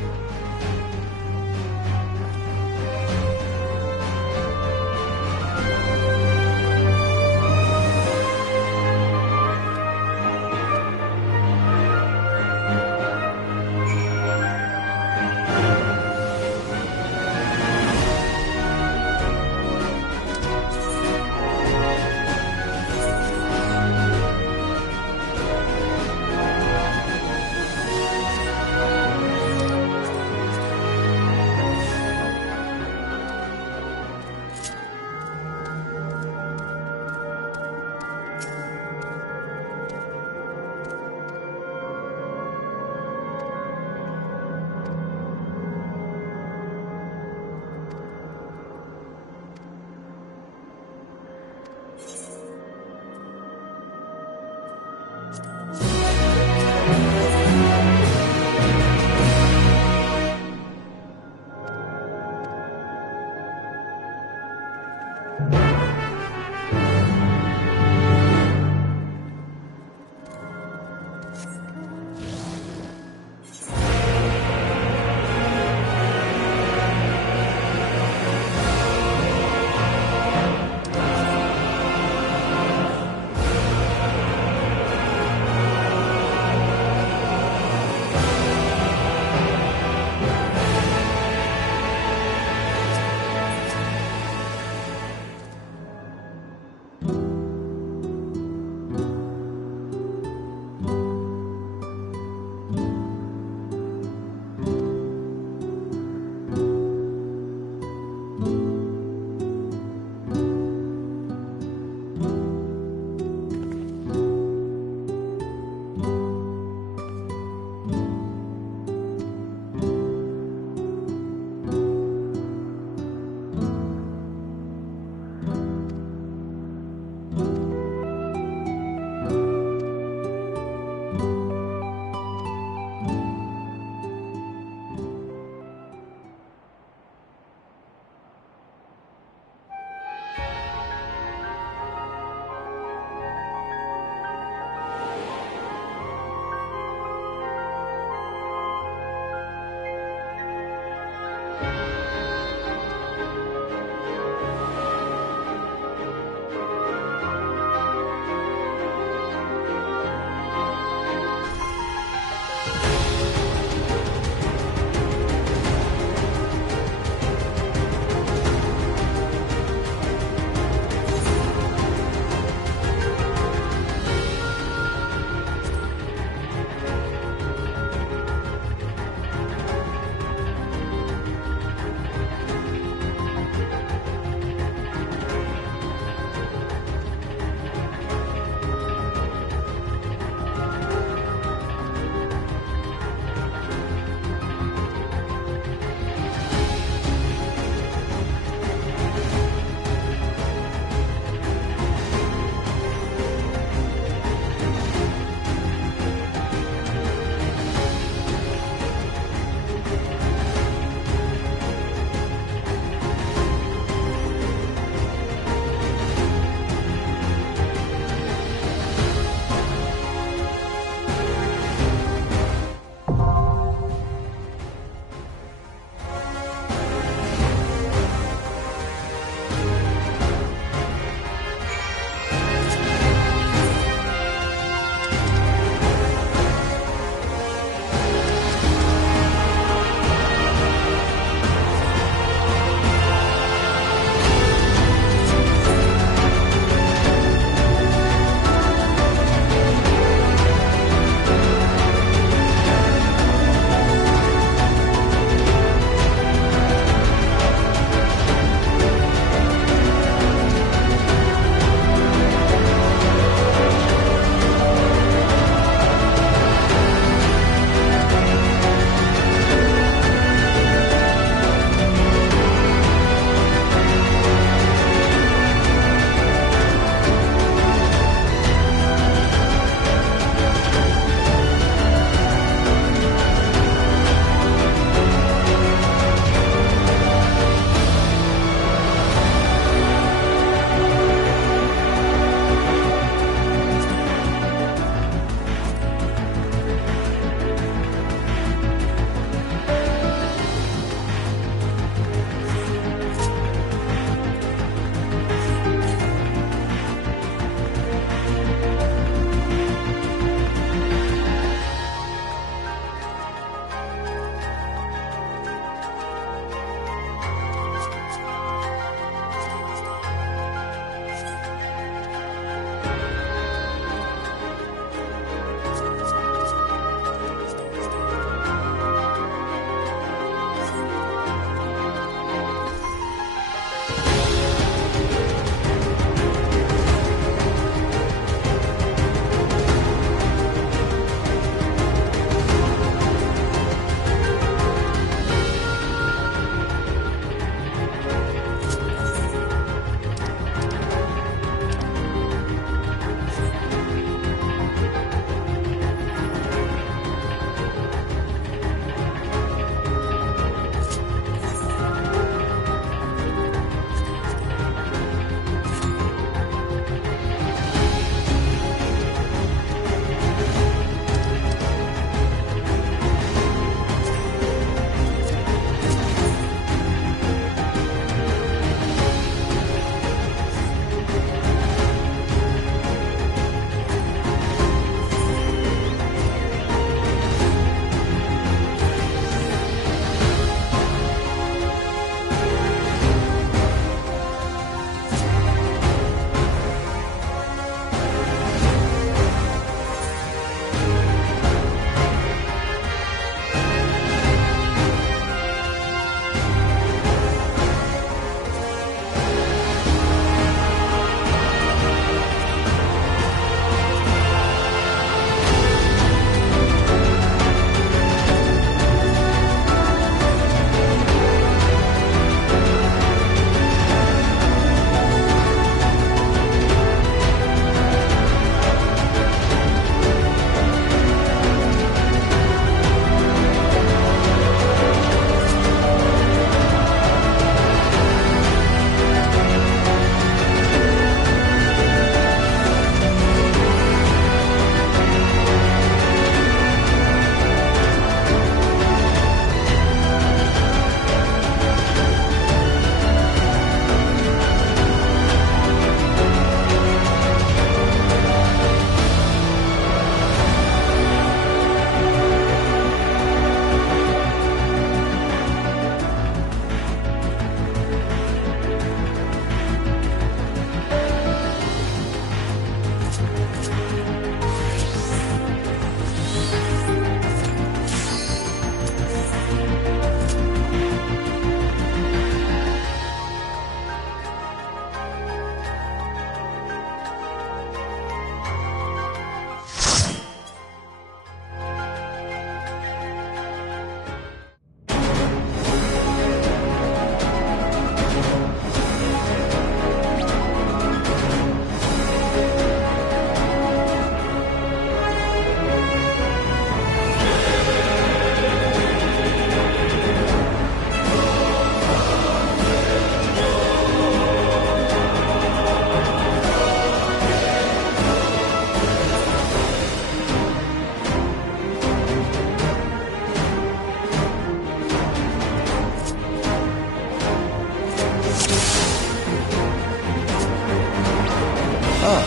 Ah,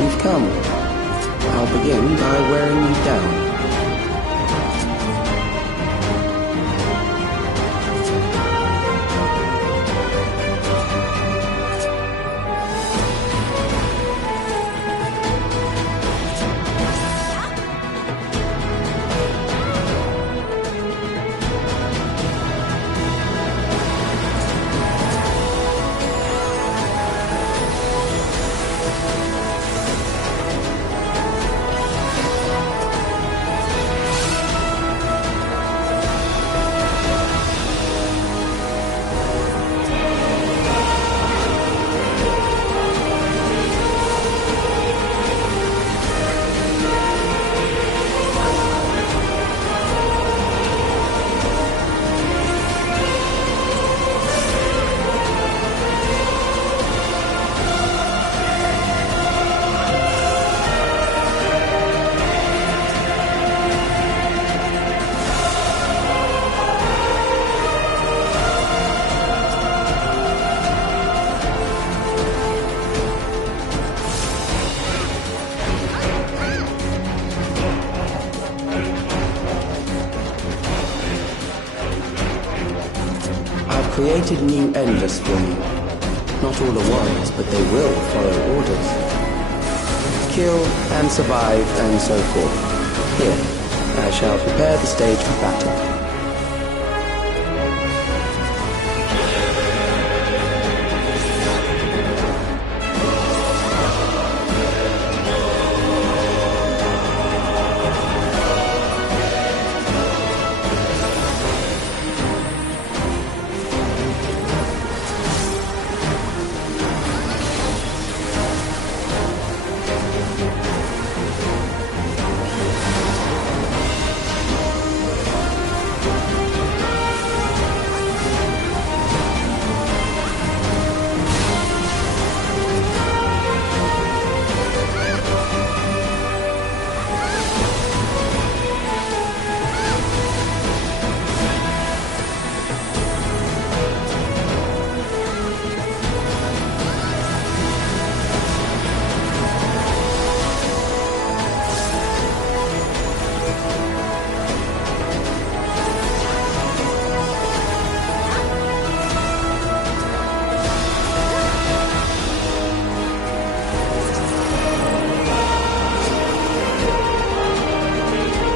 you've come. I'll begin by wearing you down. Created new endless for me. Not all at once, but they will follow orders. Kill and survive and so forth. Here, I shall prepare the stage for battle.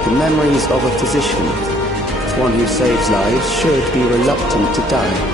The memories of a physician. One who saves lives should be reluctant to die.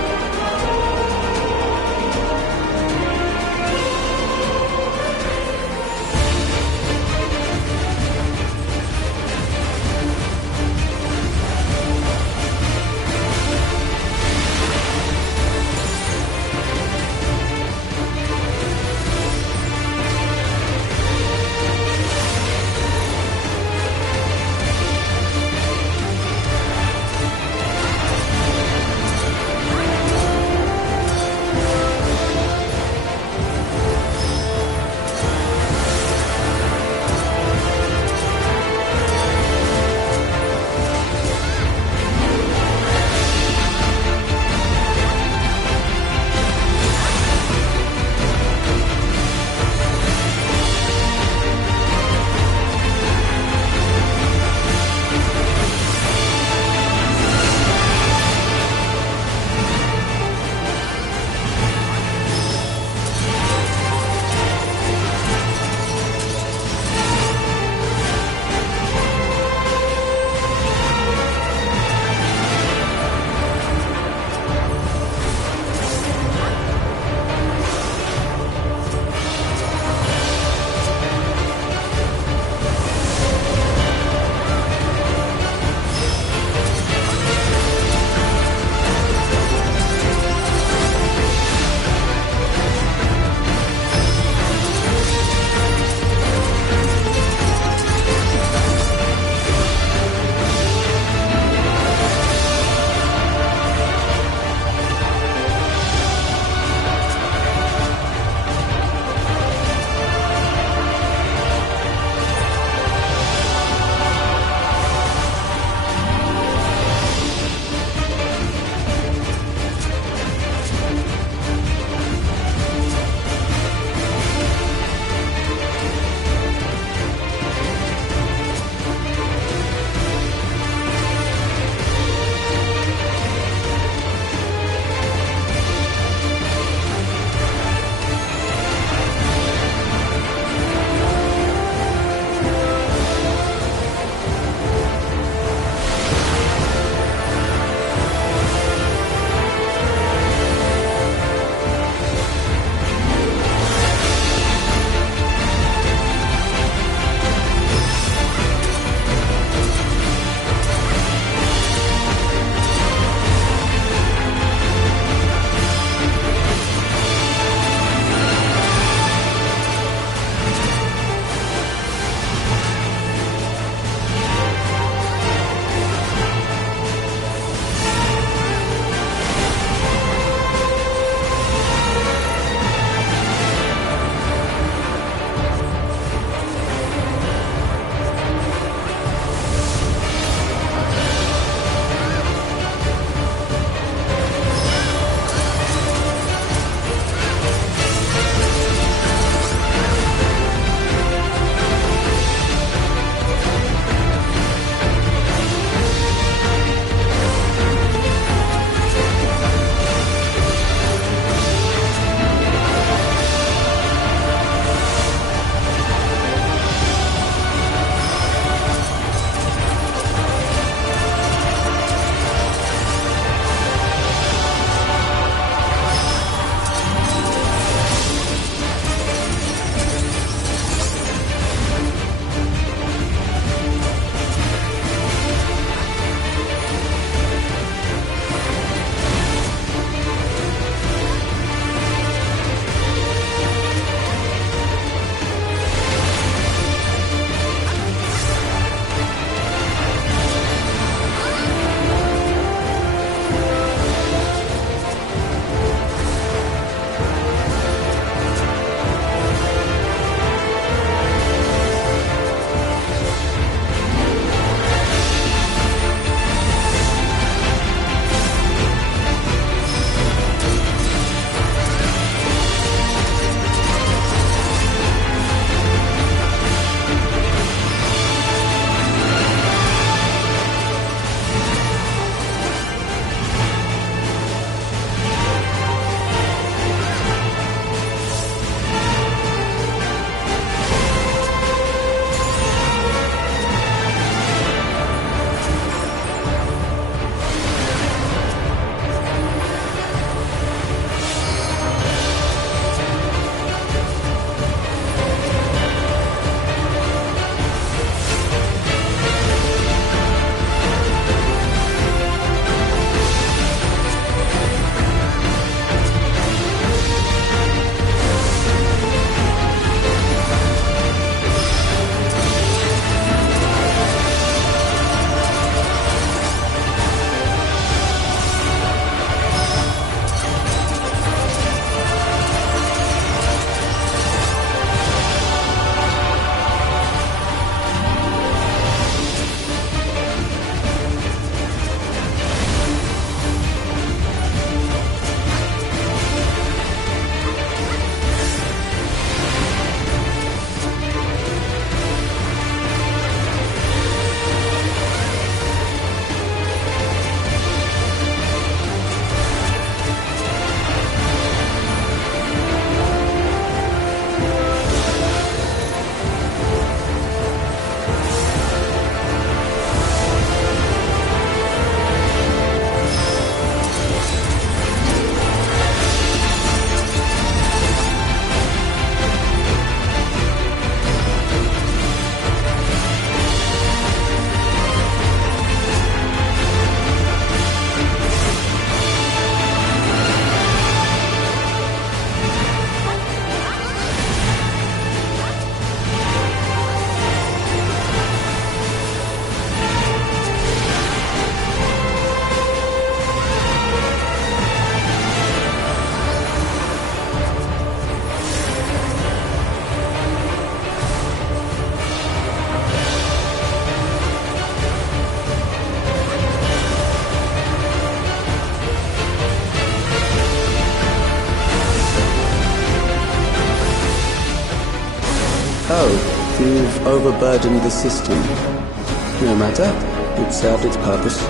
So, you've overburdened the system. No matter, it served its purpose.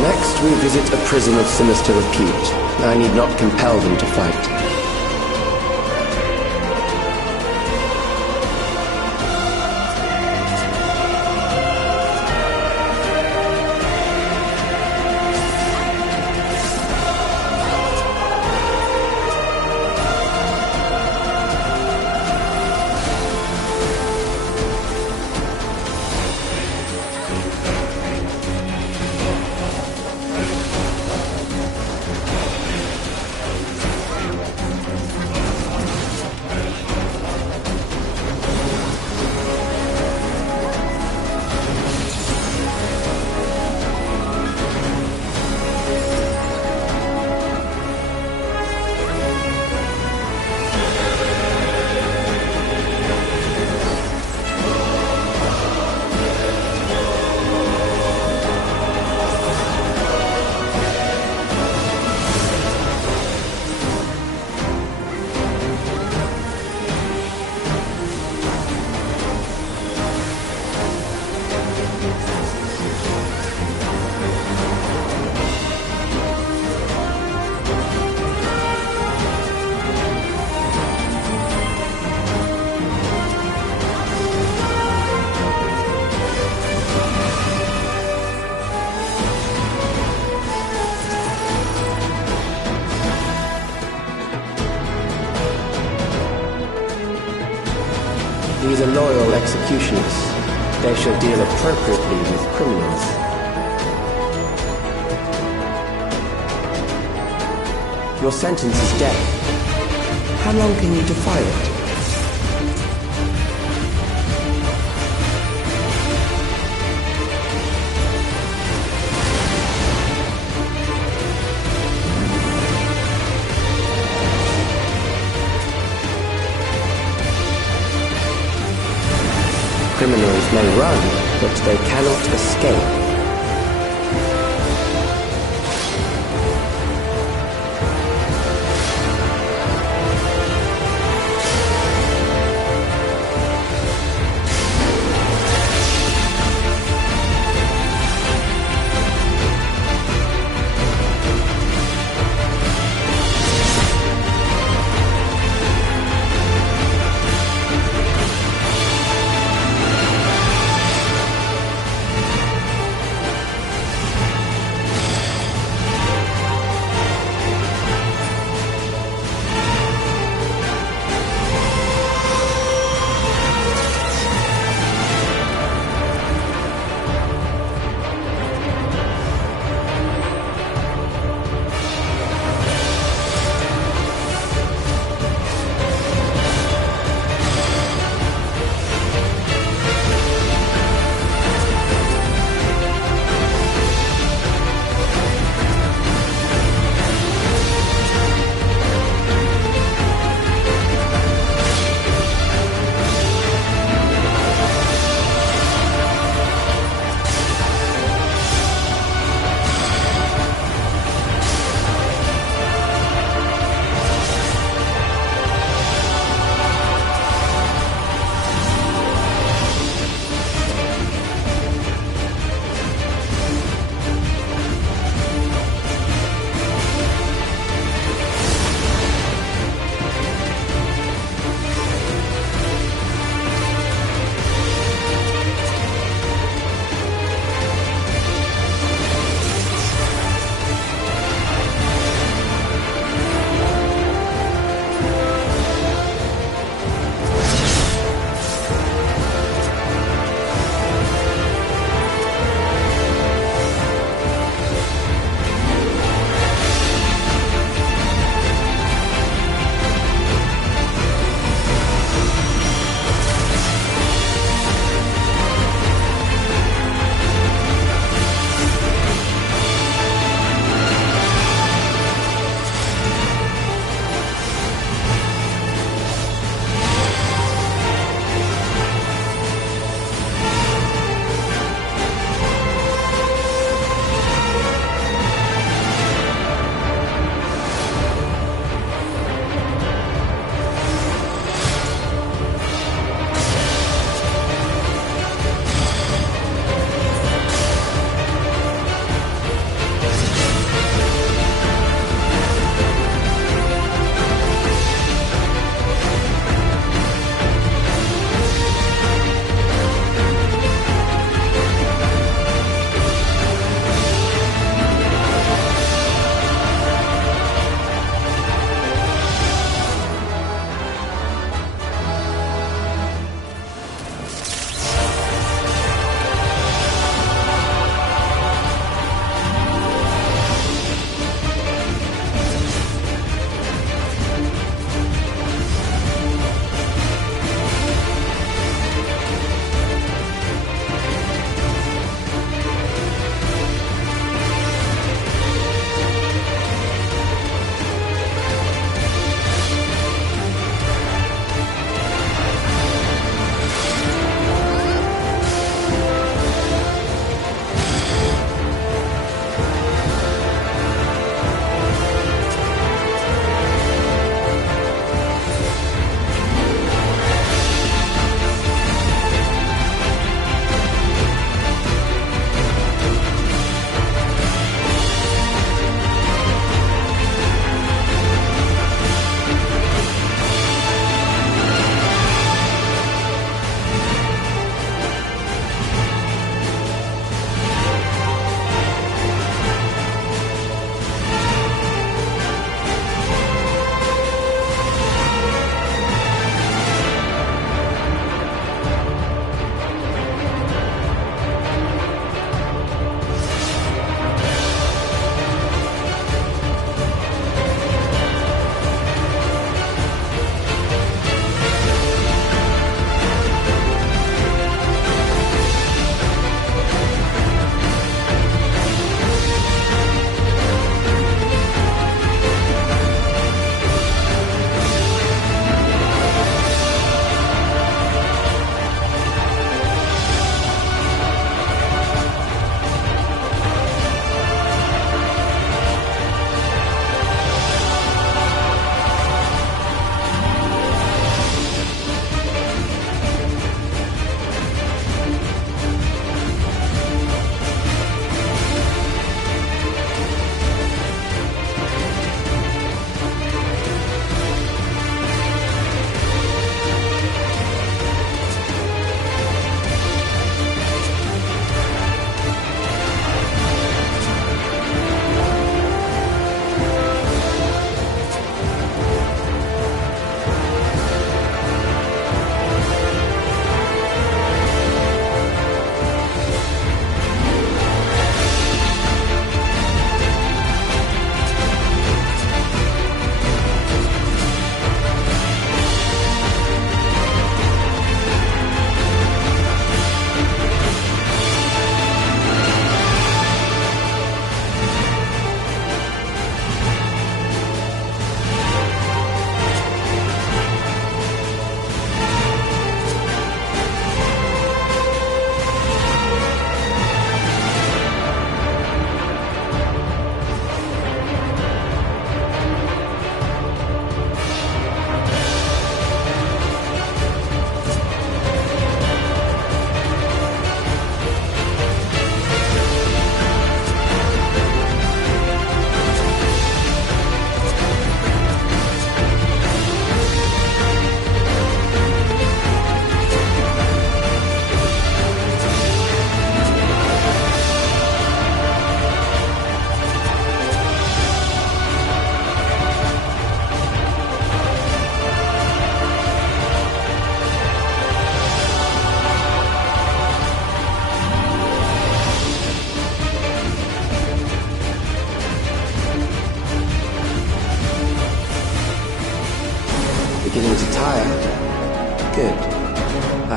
Next, we visit a prison of sinister repute. I need not compel them to fight. These are loyal executioners. They shall deal appropriately with criminals. Your sentence is death. How long can you defy it? Criminals may run, but they cannot escape.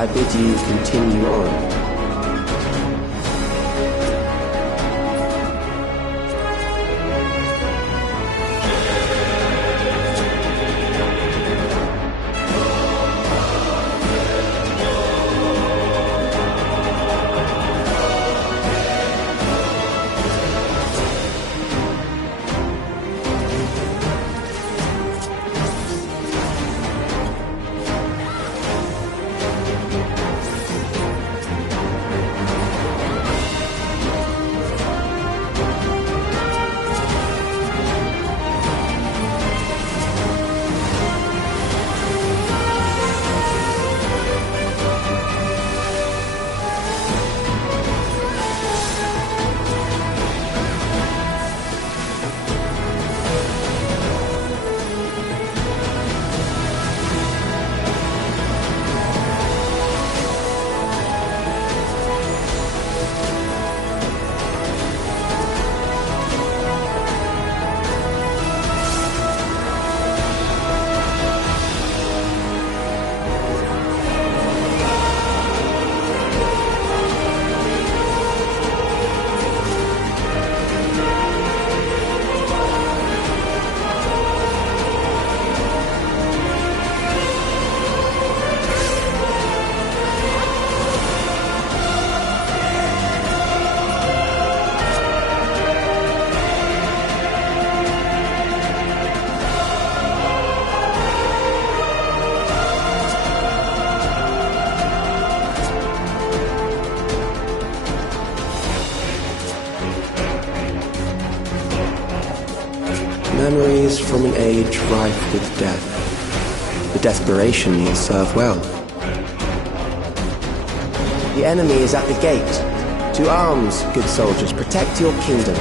I bid you continue on. Memories from an age rife with death. The desperation will serve well. The enemy is at the gate. To arms, good soldiers, protect your kingdom.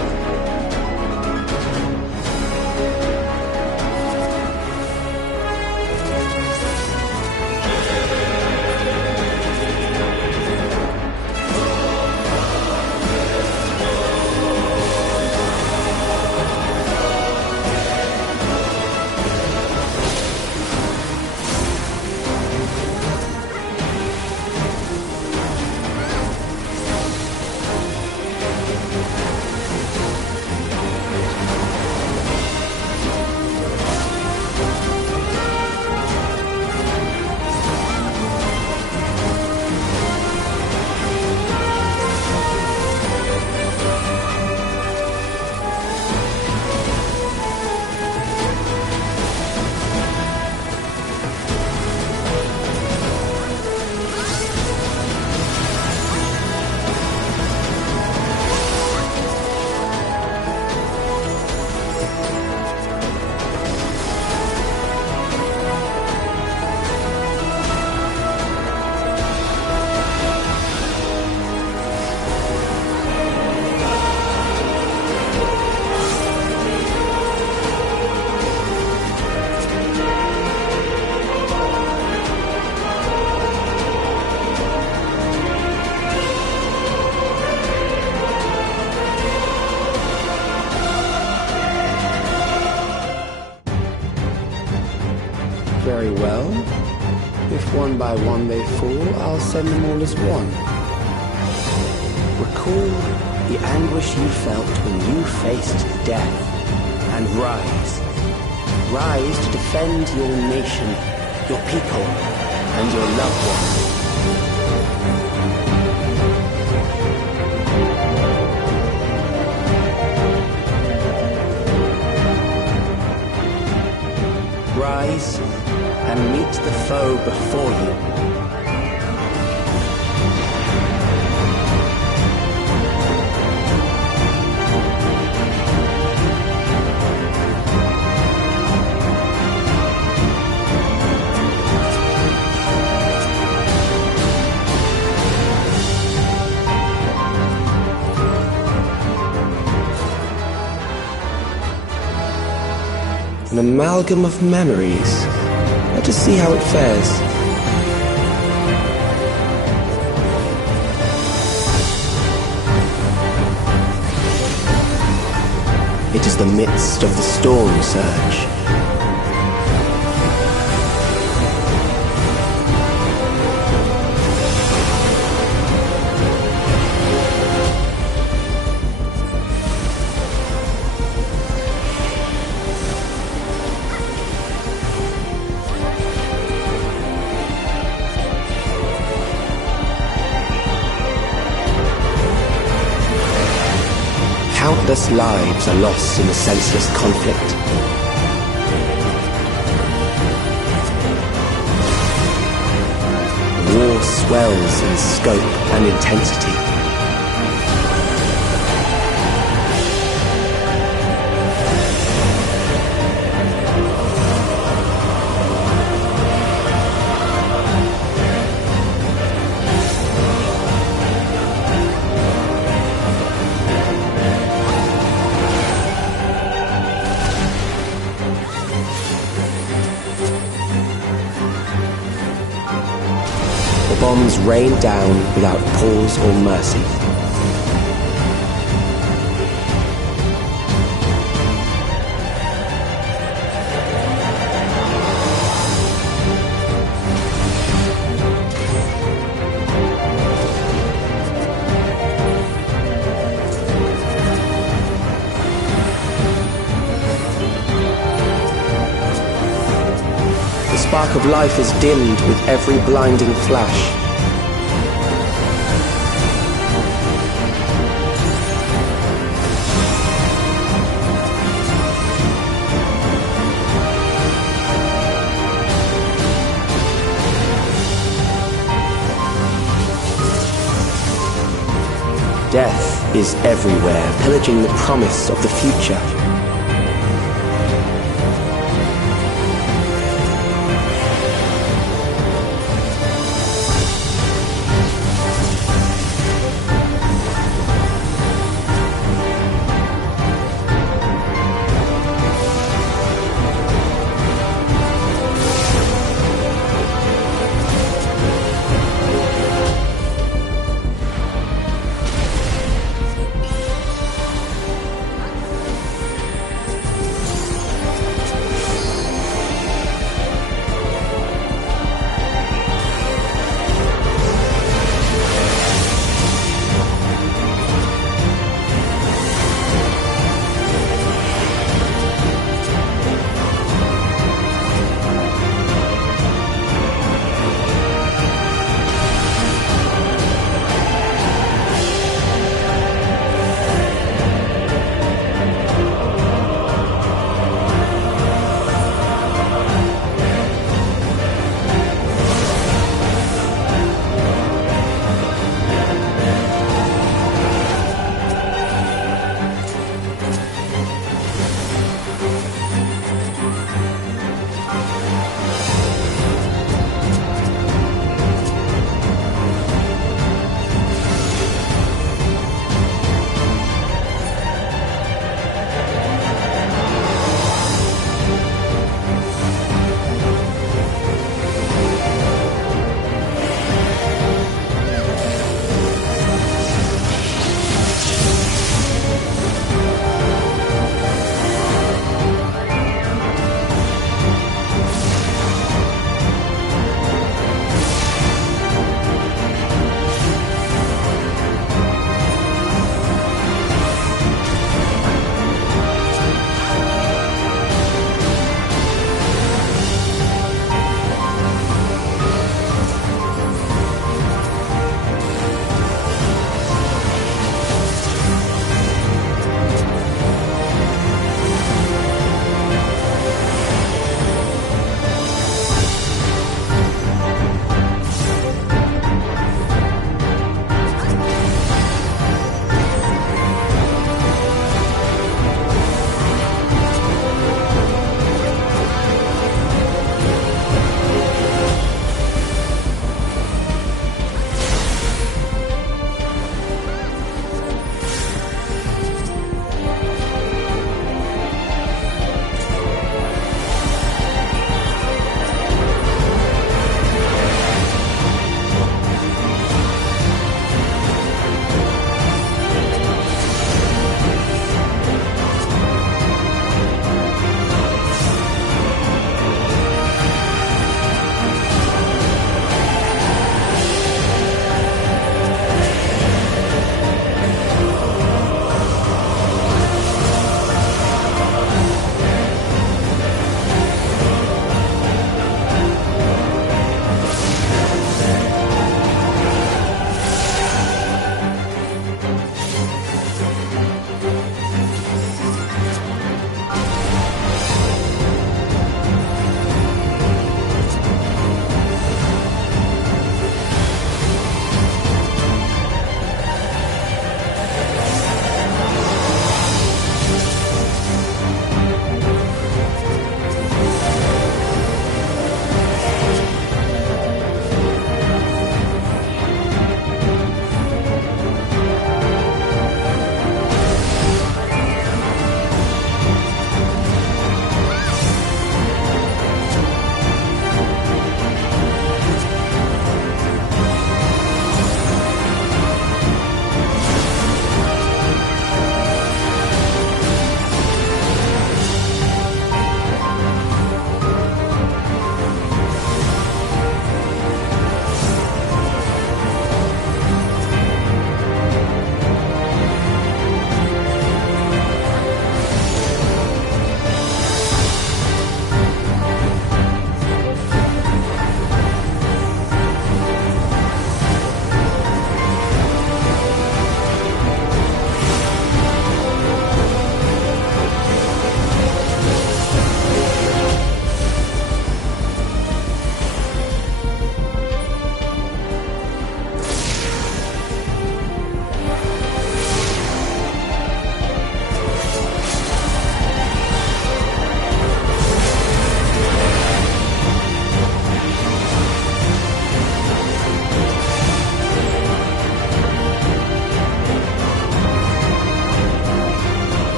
Very well. If one by one they fall, I'll send them all as one. Recall the anguish you felt when you faced death, and rise. Rise to defend your nation, your people, and your loved ones. Rise and meet the foe before you. An amalgam of memories. Let us see how it fares. It is the midst of the storm surge. Countless lives are lost in the senseless conflict. War swells in scope and intensity. Bombs rain down without pause or mercy. The spark of life is dimmed with every blinding flash. Death is everywhere, pillaging the promise of the future.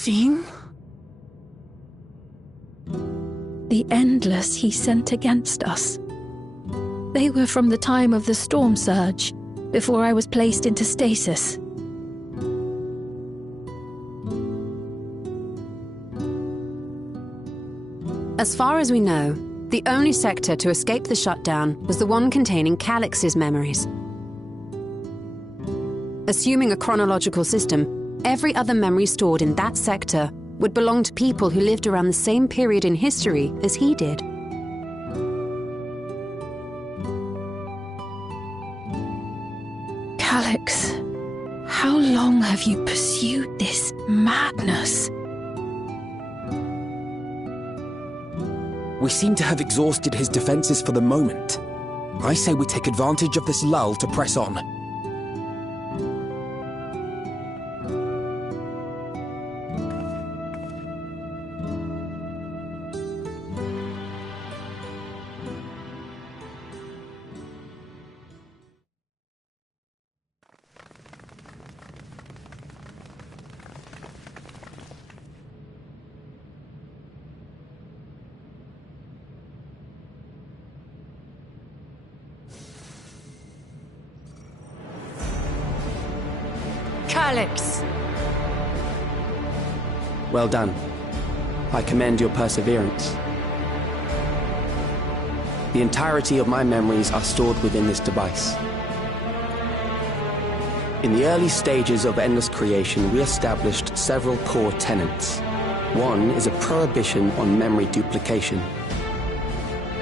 Ffxiv? The Endless he sent against us. They were from the time of the storm surge, before I was placed into stasis. As far as we know, the only sector to escape the shutdown was the one containing Calix's memories. Assuming a chronological system, every other memory stored in that sector would belong to people who lived around the same period in history as he did. Calix, how long have you pursued this madness? We seem to have exhausted his defenses for the moment. I say we take advantage of this lull to press on. Calix! Well done. I commend your perseverance. The entirety of my memories are stored within this device. In the early stages of endless creation, we established several core tenets. One is a prohibition on memory duplication.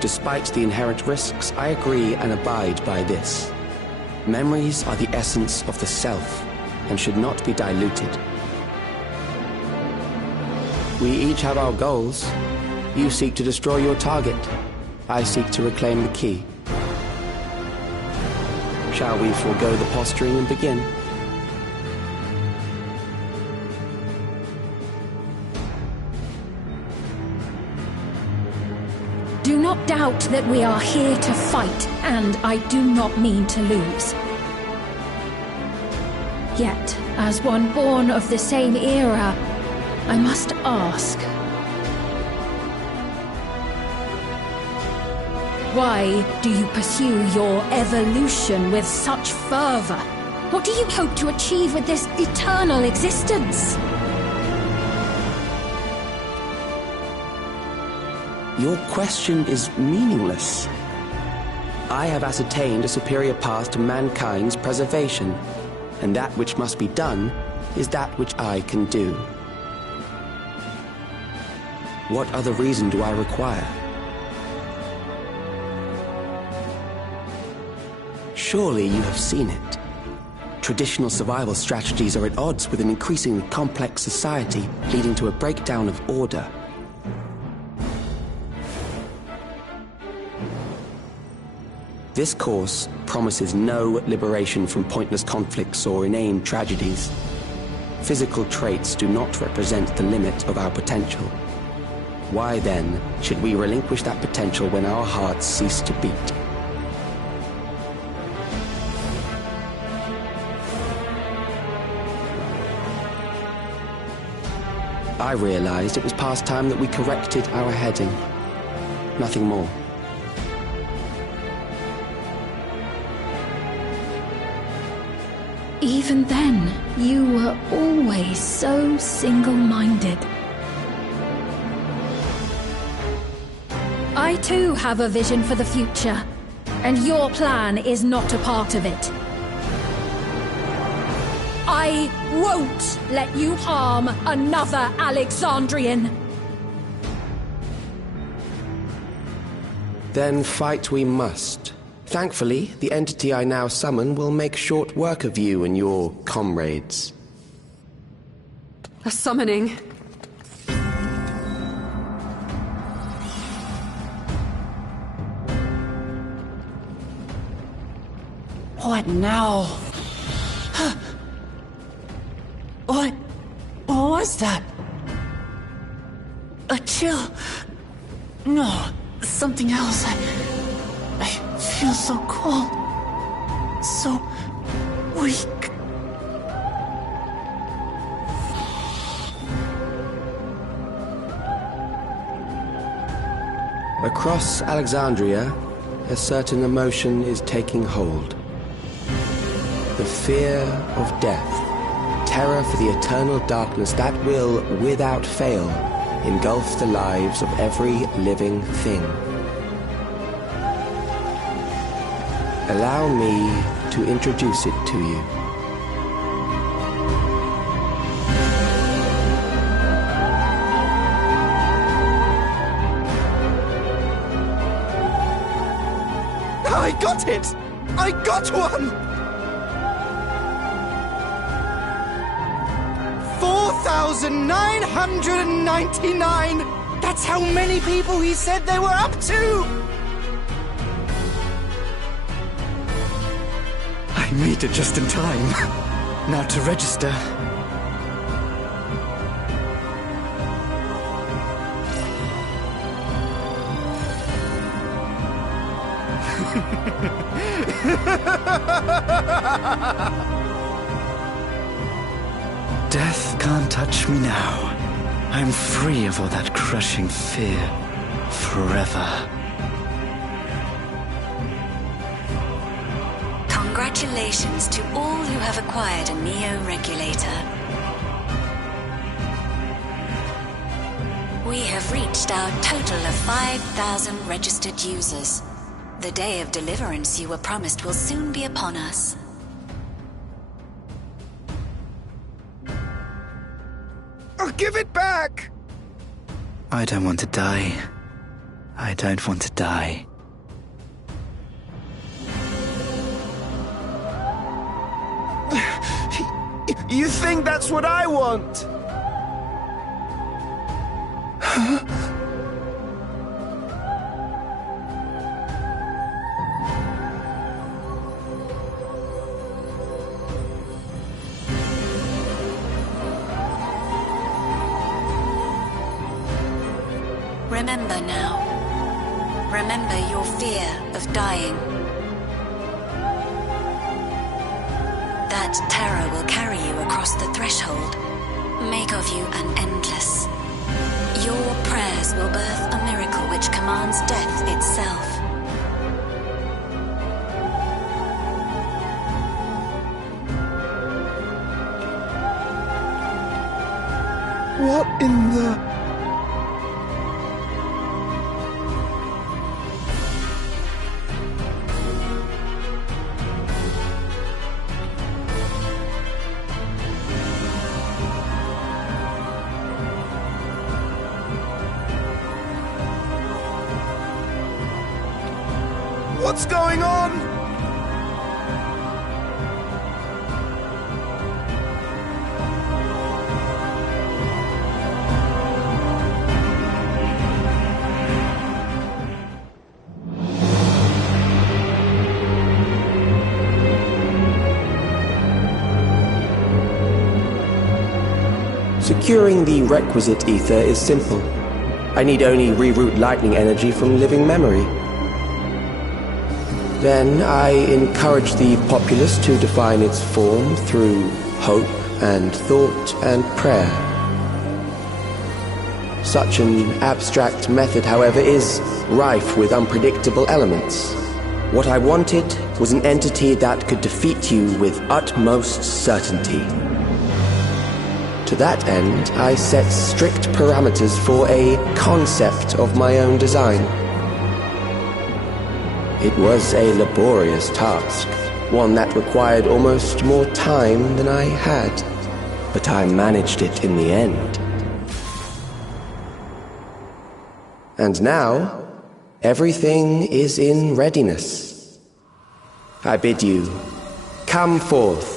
Despite the inherent risks, I agree and abide by this. Memories are the essence of the self, and should not be diluted. We each have our goals. You seek to destroy your target. I seek to reclaim the key. Shall we forego the posturing and begin? Do not doubt that we are here to fight, and I do not mean to lose. Yet, as one born of the same era, I must ask, why do you pursue your evolution with such fervor? What do you hope to achieve with this eternal existence? Your question is meaningless. I have ascertained a superior path to mankind's preservation, and that which must be done is that which I can do. What other reason do I require? Surely you have seen it. Traditional survival strategies are at odds with an increasingly complex society, leading to a breakdown of order. This course promises no liberation from pointless conflicts or inane tragedies. Physical traits do not represent the limit of our potential. Why then should we relinquish that potential when our hearts cease to beat? I realized it was past time that we corrected our heading. Nothing more. Even then, you were always so single-minded. I too have a vision for the future, and your plan is not a part of it. I won't let you harm another Alexandrian. Then fight we must. Thankfully, the entity I now summon will make short work of you and your comrades. A summoning. What now? What was that? A chill? No, something else. I feel so cold. So weak. Across Alexandria, a certain emotion is taking hold. The fear of death. Terror for the eternal darkness that will, without fail, engulf the lives of every living thing. Allow me to introduce it to you. I got it! I got one! 4,999! That's how many people he said they were up to! I made it just in time. Now to register. Death can't touch me now. I'm free of all that crushing fear. Forever. Congratulations to all who have acquired a Neo-Regulator. We have reached our total of 5,000 registered users. The day of deliverance you were promised will soon be upon us. Oh, give it back! I don't want to die. I don't want to die. You think that's what I want? Remember now. Remember your fear of dying. That terror will carry you across the threshold, make of you an endless. Your prayers will birth a miracle which commands death itself. What in the... What's going on? Securing the requisite ether is simple. I need only reroute lightning energy from living memory. Then I encourage the populace to define its form through hope and thought and prayer. Such an abstract method, however, is rife with unpredictable elements. What I wanted was an entity that could defeat you with utmost certainty. To that end, I set strict parameters for a concept of my own design. It was a laborious task, one that required almost more time than I had, but I managed it in the end. And now, everything is in readiness. I bid you, come forth.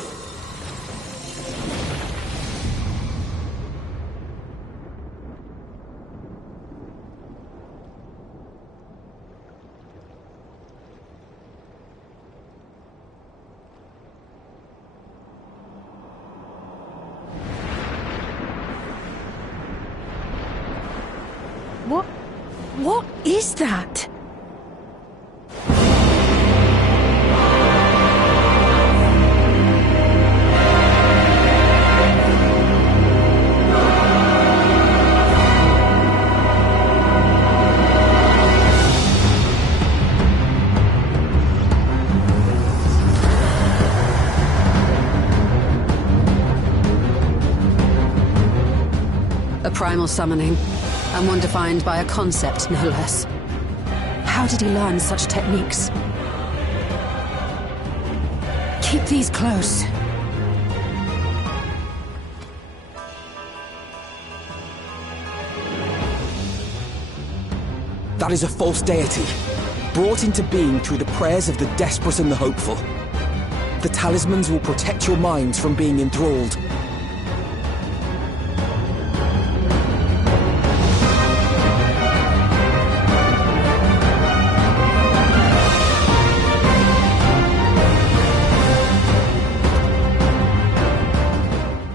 What is that? infernal summoning, and one defined by a concept, no less. How did he learn such techniques? Keep these close. That is a false deity, brought into being through the prayers of the desperate and the hopeful. The talismans will protect your minds from being enthralled.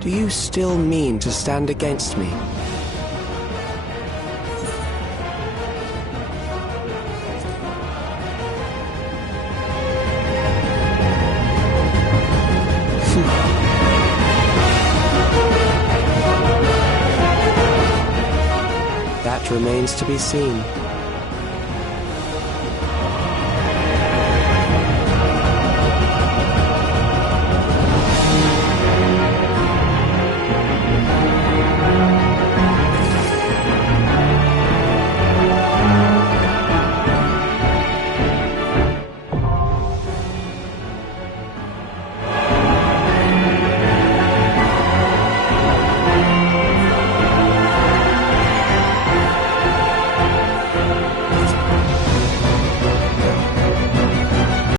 Do you still mean to stand against me? That remains to be seen.